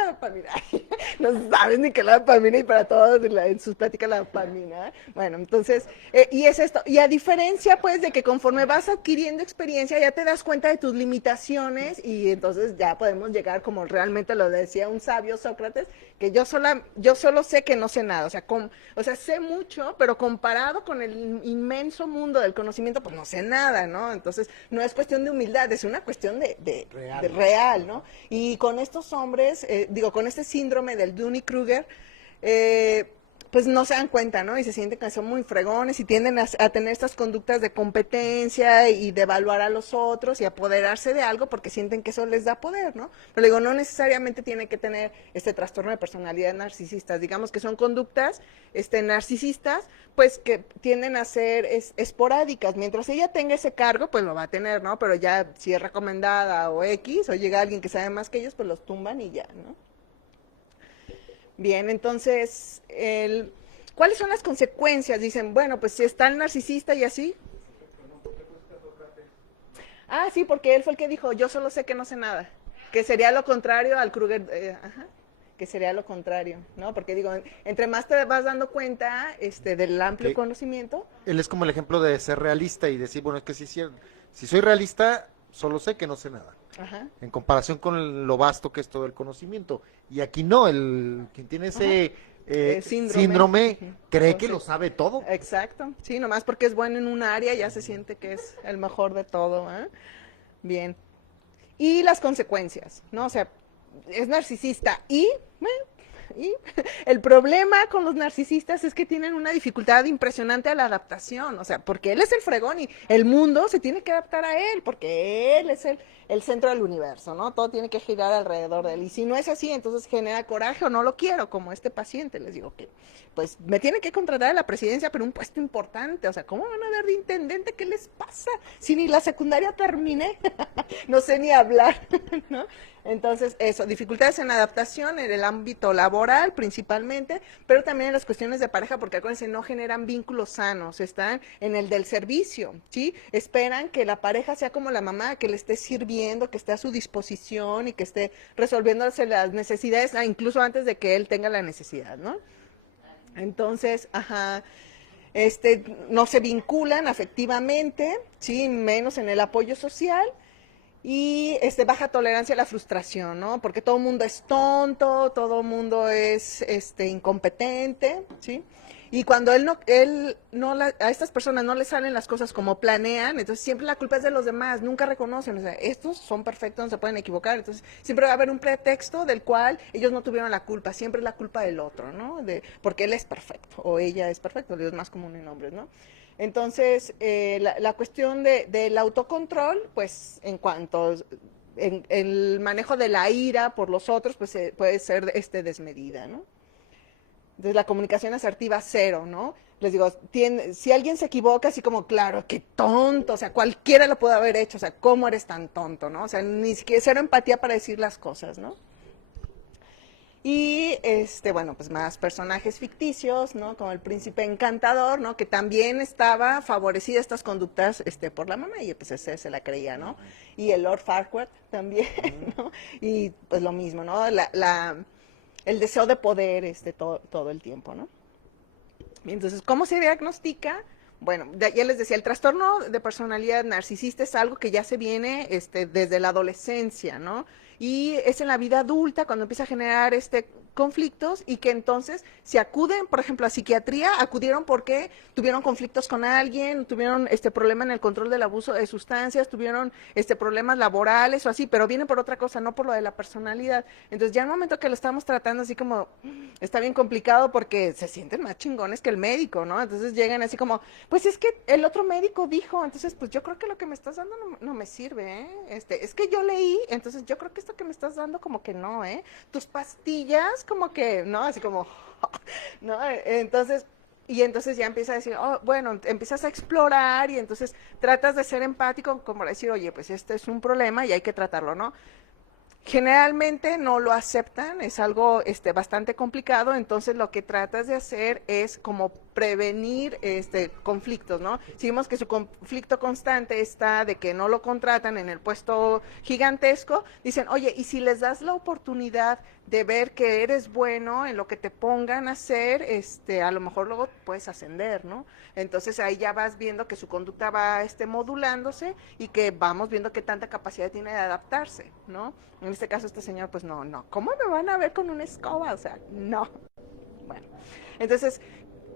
No sabes ni qué es la dopamina y para todos en sus pláticas la dopamina. Bueno, entonces, y es esto. Y a diferencia pues de que conforme vas adquiriendo experiencia ya te das cuenta de tus limitaciones y entonces ya podemos llegar como realmente lo decía un sabio Sócrates, que yo solo sé que no sé nada, o sea, sé mucho, pero comparado con el inmenso mundo del conocimiento, pues no sé nada, ¿no? Entonces, no es cuestión de humildad, es una cuestión de real, ¿no? Y con estos hombres, con este síndrome del Dunning-Kruger, pues no se dan cuenta, ¿no? Y se sienten que son muy fregones y tienden a tener estas conductas de competencia y de evaluar a los otros y apoderarse de algo porque sienten que eso les da poder, ¿no? Pero digo, no necesariamente tiene que tener este trastorno de personalidad narcisista. Digamos que son conductas narcisistas, pues que tienden a ser esporádicas. Mientras ella tenga ese cargo, pues lo va a tener, ¿no? Pero ya si es recomendada o X, o llega alguien que sabe más que ellos, pues los tumban y ya, ¿no? Bien, entonces, ¿cuáles son las consecuencias? Dicen, bueno, pues si está el narcisista y así. Ah, sí, porque él fue el que dijo, yo solo sé que no sé nada, que sería lo contrario al Kruger, que sería lo contrario, ¿no? Porque digo, entre más te vas dando cuenta del amplio Que conocimiento. él es como el ejemplo de ser realista y decir, bueno, es que si soy realista, solo sé que no sé nada. Ajá. En comparación con lo vasto que es todo el conocimiento. Y aquí no, quien tiene ese síndrome Ujú. cree O que sea, lo sabe todo. exacto, sí, nomás porque es bueno en un área ya se siente que es el mejor de todo, ¿eh? Bien. Y las consecuencias, ¿no? O sea, es narcisista y el problema con los narcisistas es que tienen una dificultad impresionante a la adaptación, o sea, porque él es el fregón y el mundo se tiene que adaptar a él, porque él es el centro del universo, ¿no? Todo tiene que girar alrededor de él. Y si no es así, entonces genera coraje o no lo quiero, como este paciente. Les digo que, pues, me tiene que contratar a la presidencia, pero un puesto importante. O sea, ¿cómo van a dar de intendente? ¿Qué les pasa? Si ni la secundaria terminé, no sé ni hablar, ¿no? Entonces, eso, dificultades en adaptación en el ámbito laboral principalmente, pero también en las cuestiones de pareja, porque acuérdense, no generan vínculos sanos, están en el del servicio, ¿sí? Esperan que la pareja sea como la mamá, que le esté sirviendo, que esté a su disposición y que esté resolviéndose las necesidades, incluso antes de que él tenga la necesidad, ¿no? Entonces, no se vinculan afectivamente, ¿sí? Menos en el apoyo social. Y baja tolerancia a la frustración, ¿no? Porque todo el mundo es tonto, todo el mundo es incompetente, ¿sí? Y cuando a estas personas no les salen las cosas como planean, entonces siempre la culpa es de los demás, nunca reconocen, o sea, estos son perfectos, no se pueden equivocar, entonces siempre va a haber un pretexto del cual ellos no tuvieron la culpa, siempre es la culpa del otro, ¿no? Porque él es perfecto, o ella es perfecta, Dios más común en hombres, ¿no? Entonces, la cuestión del autocontrol, pues en cuanto el manejo de la ira por los otros, pues puede ser desmedida, ¿no? Entonces, la comunicación asertiva, cero, ¿no? Les digo, si alguien se equivoca, así como, claro, qué tonto, o sea, cualquiera lo puede haber hecho, o sea, ¿cómo eres tan tonto, no? O sea, ni siquiera cero empatía para decir las cosas, ¿no? Y bueno, pues más personajes ficticios, ¿no? Como el príncipe encantador, ¿no? Que también estaba favorecida estas conductas por la mamá y pues ese se la creía, ¿no? Y el Lord Farquaad también, ¿no? Y pues lo mismo, ¿no? El deseo de poder todo el tiempo, ¿no? Y entonces, ¿cómo se diagnostica? Bueno, ya les decía, el trastorno de personalidad narcisista es algo que ya se viene desde la adolescencia, ¿no? Y es en la vida adulta cuando empieza a generar conflictos y que entonces si acuden, por ejemplo, a psiquiatría, acudieron porque tuvieron conflictos con alguien, tuvieron problema en el control del abuso de sustancias, tuvieron problemas laborales o así, pero viene por otra cosa, no por lo de la personalidad. Entonces ya en el momento que lo estamos tratando así como, está bien complicado porque se sienten más chingones que el médico, ¿no? Entonces llegan así como, pues es que el otro médico dijo, entonces pues yo creo que lo que me estás dando no me sirve, ¿eh? Es que yo leí, entonces yo creo que esto que me estás dando como que no, ¿eh? Tus pastillas como que, ¿no? Así como, ¿no? Entonces ya empieza a decir, oh, bueno, empiezas a explorar y entonces tratas de ser empático como decir, oye, pues este es un problema y hay que tratarlo, ¿no? Generalmente no lo aceptan, es algo bastante complicado, entonces lo que tratas de hacer es como prevenir conflictos, ¿no? Si vemos que su conflicto constante está de que no lo contratan en el puesto gigantesco, dicen, oye, y si les das la oportunidad de ver que eres bueno en lo que te pongan a hacer, a lo mejor luego puedes ascender, ¿no? Entonces ahí ya vas viendo que su conducta va modulándose y que vamos viendo qué tanta capacidad tiene de adaptarse, ¿no? En este caso este señor, pues no, ¿cómo me van a ver con una escoba? O sea, no. Bueno, entonces,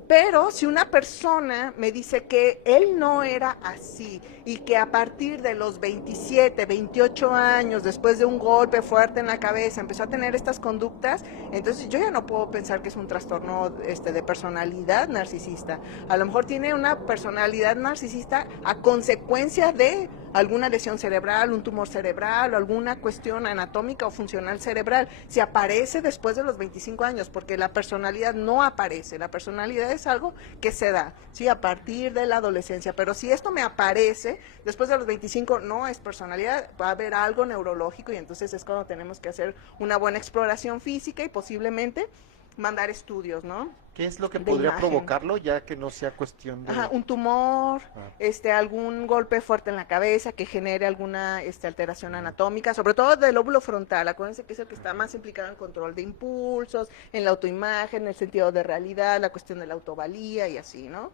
pero si una persona me dice que él no era así y que a partir de los 27, 28 años, después de un golpe fuerte en la cabeza, empezó a tener estas conductas, entonces yo ya no puedo pensar que es un trastorno de personalidad narcisista. A lo mejor tiene una personalidad narcisista a consecuencia de alguna lesión cerebral, un tumor cerebral o alguna cuestión anatómica o funcional cerebral, si aparece después de los 25 años, porque la personalidad no aparece, la personalidad es algo que se da, ¿sí? A partir de la adolescencia, pero si esto me aparece después de los 25, no es personalidad, va a haber algo neurológico y entonces es cuando tenemos que hacer una buena exploración física y posiblemente mandar estudios, ¿no? ¿Qué es lo que de podría imagen. provocarlo, ya que no sea cuestión de... Ajá, un tumor, Ah. algún golpe fuerte en la cabeza que genere alguna alteración anatómica, sobre todo del lóbulo frontal. Acuérdense que es el que está más implicado en control de impulsos, en la autoimagen, en el sentido de realidad, la cuestión de la autovalía y así, ¿no?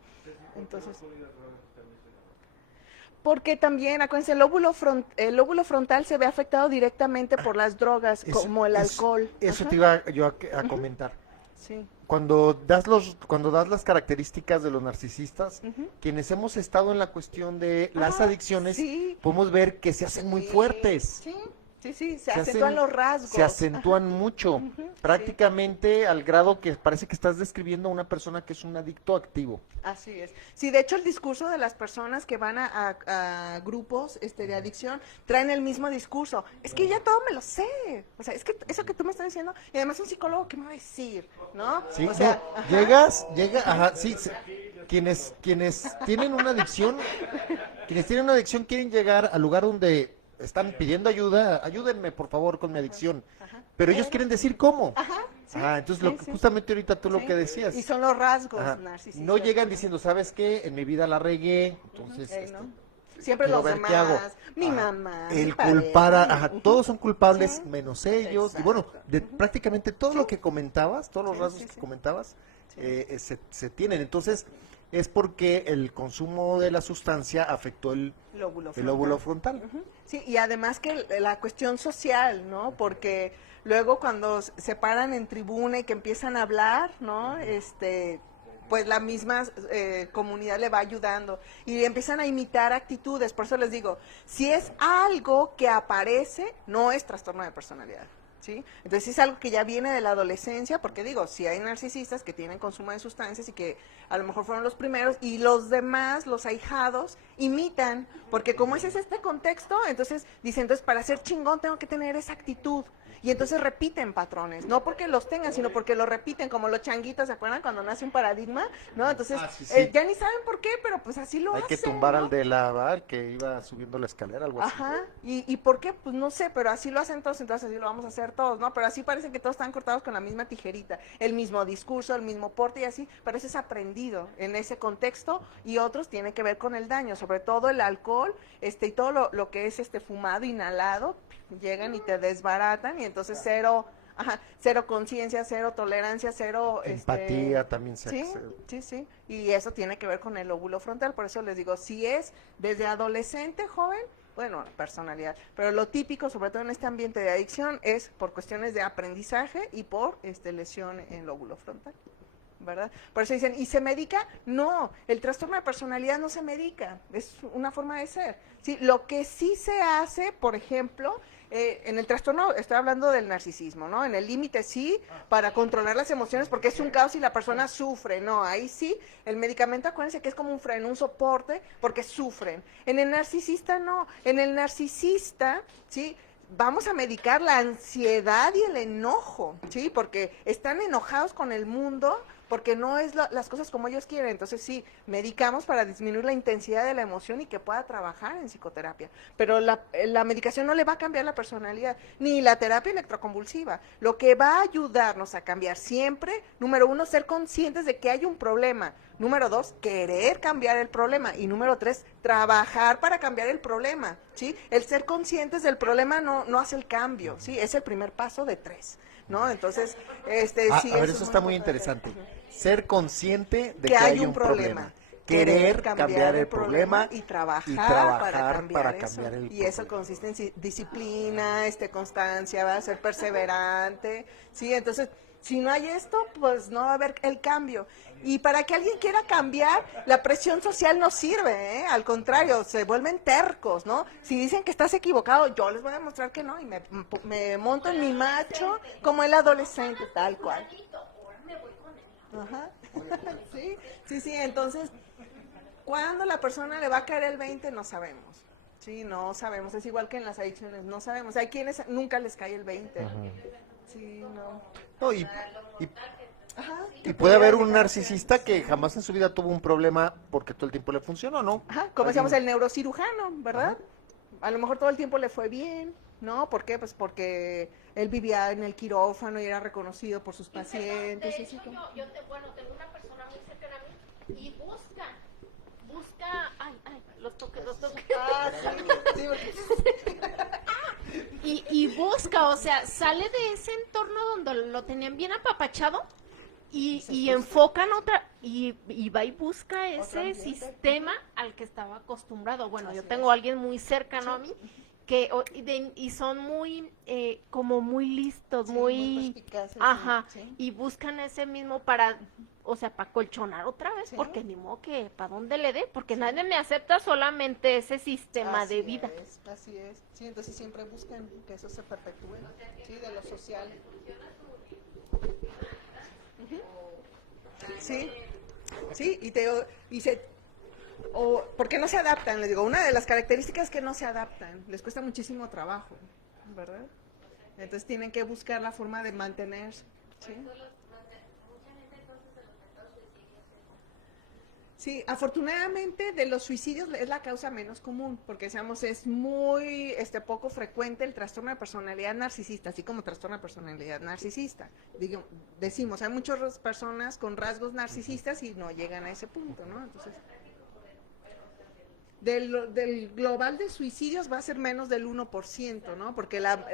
Entonces, porque también, acuérdense, el lóbulo frontal se ve afectado directamente por las drogas, como el alcohol. Eso Ajá, te iba yo a comentar. sí. Cuando cuando das las características de los narcisistas, Ujú. quienes hemos estado en la cuestión de las adicciones, sí. podemos ver que se hacen muy fuertes. Sí, se Se acentúan hacen- los rasgos. Se acentúan mucho, Ujú, prácticamente al grado que parece que estás describiendo a una persona que es un adicto activo. Así es. Sí, de hecho el discurso de las personas que van a grupos de adicción traen el mismo discurso. Es que ya todo me lo sé. O sea, es que eso que tú me estás diciendo, y además un psicólogo, ¿qué me va a decir? ¿No? Sí, o sea, no, ajá. ajá, sí, quienes tienen una adicción, quieren llegar al lugar donde están pidiendo ayuda, ayúdenme por favor con mi adicción, Ajá. pero ellos quieren decir cómo. Ajá. Sí, Entonces sí, sí. justamente ahorita tú lo Sí. que decías. Y son los rasgos Ajá, narcisistas. no llegan diciendo, ¿sabes qué? En mi vida la regué, entonces ¿no? Siempre quiero los ver demás, qué hago. mi Ajá. mamá, mi El pareja, culpar todos son culpables Sí. menos ellos. Y bueno, de prácticamente todo lo que comentabas, todos los Sí, rasgos sí, que sí. comentabas, Sí. se tienen. Entonces, es porque el consumo de la sustancia afectó el lóbulo frontal. Ujú. Sí, y además que la cuestión social, ¿no? Porque luego cuando se paran en tribuna y que empiezan a hablar, ¿no? Pues la misma comunidad le va ayudando y empiezan a imitar actitudes. Por eso les digo, si es algo que aparece, no es trastorno de personalidad. ¿Sí? Entonces si es algo que ya viene de la adolescencia, porque digo, si hay narcisistas que tienen consumo de sustancias y que a lo mejor fueron los primeros y los demás, los ahijados, imitan, porque como ese es este contexto, entonces dicen, entonces para ser chingón tengo que tener esa actitud. Y entonces repiten patrones, no porque los tengan, sino porque lo repiten, como los changuitos, ¿se acuerdan cuando nace un paradigma? ¿No? Entonces, sí. ya ni saben por qué, pero pues así lo Hay hacen. que tumbar ¿no? al de la bar que iba subiendo la escalera, algo así. Ajá, ¿y por qué? Pues no sé, pero así lo hacen todos, entonces así lo vamos a hacer todos, ¿no? Pero así parece que todos están cortados con la misma tijerita, el mismo discurso, el mismo porte y así, pero eso es aprendido en ese contexto y otros tienen que ver con el daño, sobre todo el alcohol, y todo lo que es fumado, inhalado, llegan y te desbaratan y entonces cero conciencia, cero tolerancia, cero Empatía también se Sí, accede. sí, y eso tiene que ver con el lóbulo frontal, por eso les digo, si es desde adolescente, joven, bueno, personalidad, pero lo típico, sobre todo en este ambiente de adicción, es por cuestiones de aprendizaje y por lesión en lóbulo frontal, ¿verdad? Por eso dicen, ¿y se medica? No, el trastorno de personalidad no se medica, es una forma de ser, ¿sí? Lo que sí se hace, por ejemplo, en el trastorno, estoy hablando del narcisismo, ¿no? En el límite sí, para controlar las emociones, porque es un caos y la persona sufre, ¿no? Ahí sí, el medicamento, acuérdense que es como un freno, un soporte, porque sufren. En el narcisista no, en el narcisista, ¿sí? Vamos a medicar la ansiedad y el enojo, ¿sí? Porque están enojados con el mundo, porque no es las cosas como ellos quieren. Entonces sí, medicamos para disminuir la intensidad de la emoción y que pueda trabajar en psicoterapia. Pero la medicación no le va a cambiar la personalidad, ni la terapia electroconvulsiva. Lo que va a ayudarnos a cambiar siempre, número 1, ser conscientes de que hay un problema. Número 2, querer cambiar el problema. Y número 3, trabajar para cambiar el problema, ¿sí? El ser conscientes del problema no hace el cambio, ¿sí? Es el primer paso de 3, ¿no? Entonces, sí. A ver, es eso está muy importante. interesante. Ser consciente de Que que hay hay un problema. Querer cambiar el problema y trabajar, para cambiar el y eso problema. consiste en disciplina, constancia, va a ser perseverante, sí, entonces si no hay esto, pues no va a haber el cambio. Y para que alguien quiera cambiar, la presión social no sirve, ¿eh? Al contrario, se vuelven tercos, ¿no? Si dicen que estás equivocado, yo les voy a demostrar que no, y me monto en mi macho como el adolescente, tal cual. Ajá. Sí, entonces, ¿cuándo la persona le va a caer el 20? No sabemos. Sí, no sabemos. Es igual que en las adicciones, no sabemos. Hay quienes nunca les cae el 20. Sí, no. No, Ajá. y puede haber un narcisista que jamás en su vida tuvo un problema porque todo el tiempo le funcionó, ¿no? Ajá, como decíamos, el neurocirujano, ¿verdad? A lo mejor todo el tiempo le fue bien, ¿no? ¿Por qué? Pues porque él vivía en el quirófano y era reconocido por sus pacientes. De así hecho, como- bueno, tengo una persona muy cercana a mí y busca, los toques. Ah, sí, sí, Y busca, o sea, sale de ese entorno donde lo tenían bien apapachado y enfocan y va y busca ese ambiente. sistema al que estaba acostumbrado. Bueno, yo Así tengo es. a alguien muy cercano a mí que y son muy como muy listos, Sí, muy perspicaces, ajá, sí. y buscan ese mismo para, o sea, para colchonar otra vez, Sí. porque ni modo que para dónde le dé, porque nadie me acepta solamente ese sistema de vida. Así es. Sí, entonces siempre buscan que eso se perpetúe, sí, de lo social. Ujú. Sí, sí, o porque no se adaptan, les digo, una de las características es que no se adaptan, les cuesta muchísimo trabajo, ¿verdad? Entonces tienen que buscar la forma de mantenerse, ¿sí? Sí, afortunadamente de los suicidios es la causa menos común, porque decíamos es muy poco frecuente el trastorno de personalidad narcisista, así como trastorno de personalidad narcisista. Decimos, hay muchas personas con rasgos narcisistas y no llegan a ese punto, ¿no? Entonces, del global de suicidios va a ser menos del 1%, ¿no? Porque la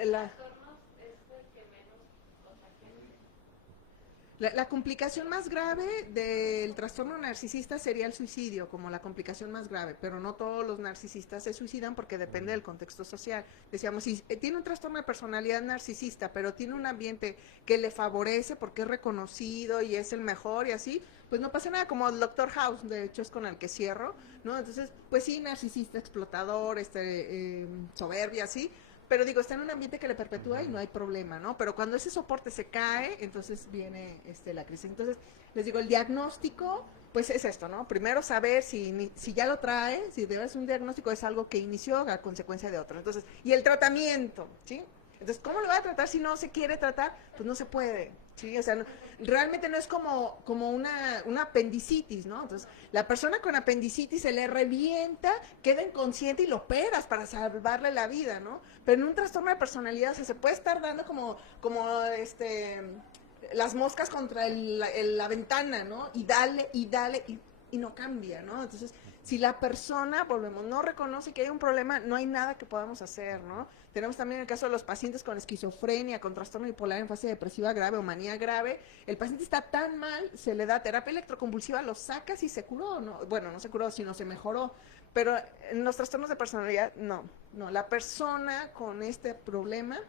complicación más grave del trastorno narcisista sería el suicidio, como la complicación más grave, pero no todos los narcisistas se suicidan porque depende del contexto social. Decíamos, si tiene un trastorno de personalidad narcisista, pero tiene un ambiente que le favorece porque es reconocido y es el mejor y así, pues no pasa nada, como el Dr. House, de hecho es con el que cierro, ¿no? Entonces, pues sí, narcisista, explotador, soberbia, así, pero digo, está en un ambiente que le perpetúa y no hay problema, ¿no? Pero cuando ese soporte se cae, entonces viene la crisis. Entonces, les digo, el diagnóstico, pues es esto, ¿no? Primero saber si ya lo trae, si debe ser un diagnóstico, es algo que inició a consecuencia de otro. Entonces, y el tratamiento, ¿sí? Entonces, ¿cómo lo va a tratar si no se quiere tratar? Pues no se puede, ¿sí? O sea, realmente no es como una apendicitis, ¿no? Entonces, la persona con apendicitis se le revienta, queda inconsciente y lo operas para salvarle la vida, ¿no? Pero en un trastorno de personalidad, o sea, se puede estar dando como las moscas contra la ventana, ¿no? Y dale, y no cambia, ¿no? Entonces, si la persona, volvemos, no reconoce que hay un problema, no hay nada que podamos hacer, ¿no? Tenemos también el caso de los pacientes con esquizofrenia, con trastorno bipolar en fase depresiva grave o manía grave. El paciente está tan mal, se le da terapia electroconvulsiva, lo sacas y se curó, ¿no? Bueno, no se curó, sino se mejoró. Pero en los trastornos de personalidad, no. La persona con este problema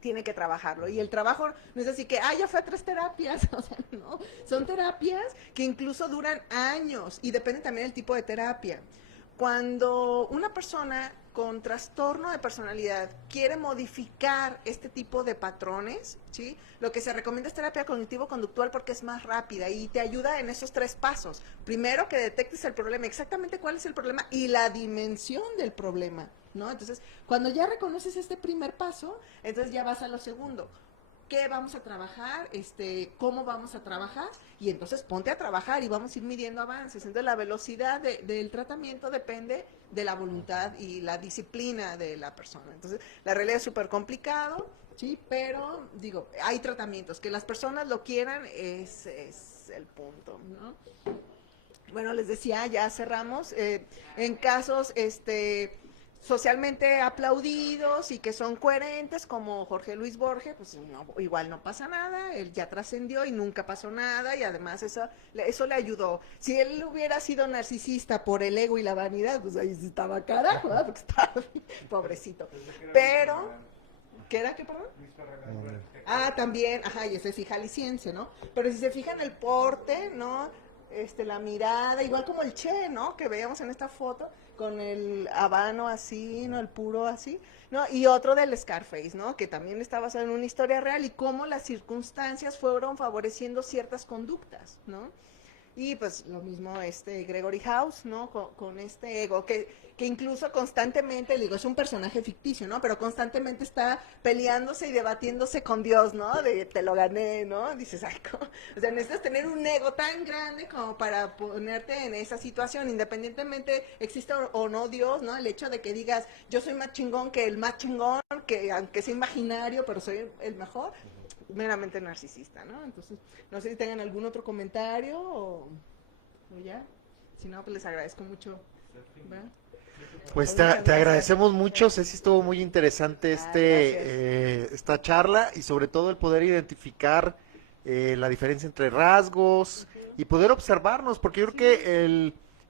tiene que trabajarlo. Y el trabajo no es así que, ya fue a 3 terapias, o sea, no. Son terapias que incluso duran años y depende también del tipo de terapia. Cuando una persona con trastorno de personalidad quiere modificar este tipo de patrones, ¿sí? Lo que se recomienda es terapia cognitivo-conductual porque es más rápida y te ayuda en esos 3 pasos. Primero, que detectes el problema, exactamente cuál es el problema y la dimensión del problema, ¿no? Entonces, cuando ya reconoces este primer paso, entonces ya vas a lo segundo. ¿Qué vamos a trabajar? ¿Cómo vamos a trabajar? Y entonces ponte a trabajar y vamos a ir midiendo avances. Entonces la velocidad del tratamiento depende de la voluntad y la disciplina de la persona. Entonces la realidad es súper complicado, ¿sí? Pero digo, hay tratamientos. Que las personas lo quieran es el punto, ¿no? Bueno, les decía, ya cerramos. En casos, socialmente aplaudidos y que son coherentes, como Jorge Luis Borges, pues igual no pasa nada, él ya trascendió y nunca pasó nada, y además eso le ayudó. Si él hubiera sido narcisista por el ego y la vanidad, pues ahí sí estaba carajo, ¿verdad? Porque estaba pobrecito. Pero, ¿qué era? ¿Qué, perdón? También, y ese sí jalisciense, ¿no? Pero si se fijan el porte, ¿no? La mirada, igual como el Che, ¿no? Que veíamos en esta foto, con el habano así, ¿no? El puro así, ¿no? Y otro del Scarface, ¿no? Que también está basado en una historia real y cómo las circunstancias fueron favoreciendo ciertas conductas, ¿no? Y pues lo mismo Gregory House, ¿no? Con este ego, que incluso constantemente, digo, es un personaje ficticio, ¿no? Pero constantemente está peleándose y debatiéndose con Dios, ¿no? De te lo gané, ¿no? Dices, ay, o sea, necesitas tener un ego tan grande como para ponerte en esa situación, independientemente exista o no Dios, ¿no? El hecho de que digas, yo soy más chingón que el más chingón, que aunque sea imaginario, pero soy el mejor, meramente narcisista, ¿no? Entonces, no sé si tengan algún otro comentario o ya. Si no, pues les agradezco mucho. ¿verdad? Pues Muchas te gracias. agradecemos mucho, Ceci, estuvo muy interesante gracias. esta charla y sobre todo el poder identificar la diferencia entre rasgos y poder observarnos, porque yo creo que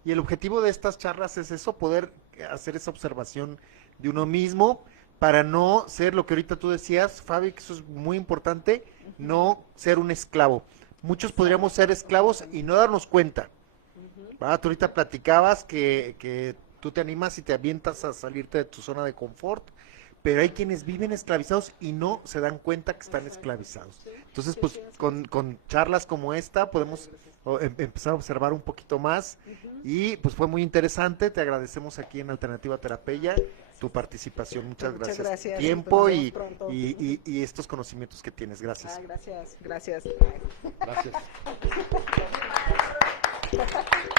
el objetivo de estas charlas es eso, poder hacer esa observación de uno mismo para no ser lo que ahorita tú decías, Fabi, que eso es muy importante, no ser un esclavo. Muchos podríamos ser esclavos y no darnos cuenta. ¿Va? Tú ahorita platicabas que tú te animas y te avientas a salirte de tu zona de confort, pero hay quienes viven esclavizados y no se dan cuenta que están esclavizados. Entonces, pues con charlas como esta podemos empezar a observar un poquito más y pues fue muy interesante. Te agradecemos aquí en Alternativa Terapia tu participación. Muchas Muchas gracias. gracias. Tiempo Nos y, vemos pronto. y estos conocimientos que tienes. Gracias. Gracias. Gracias.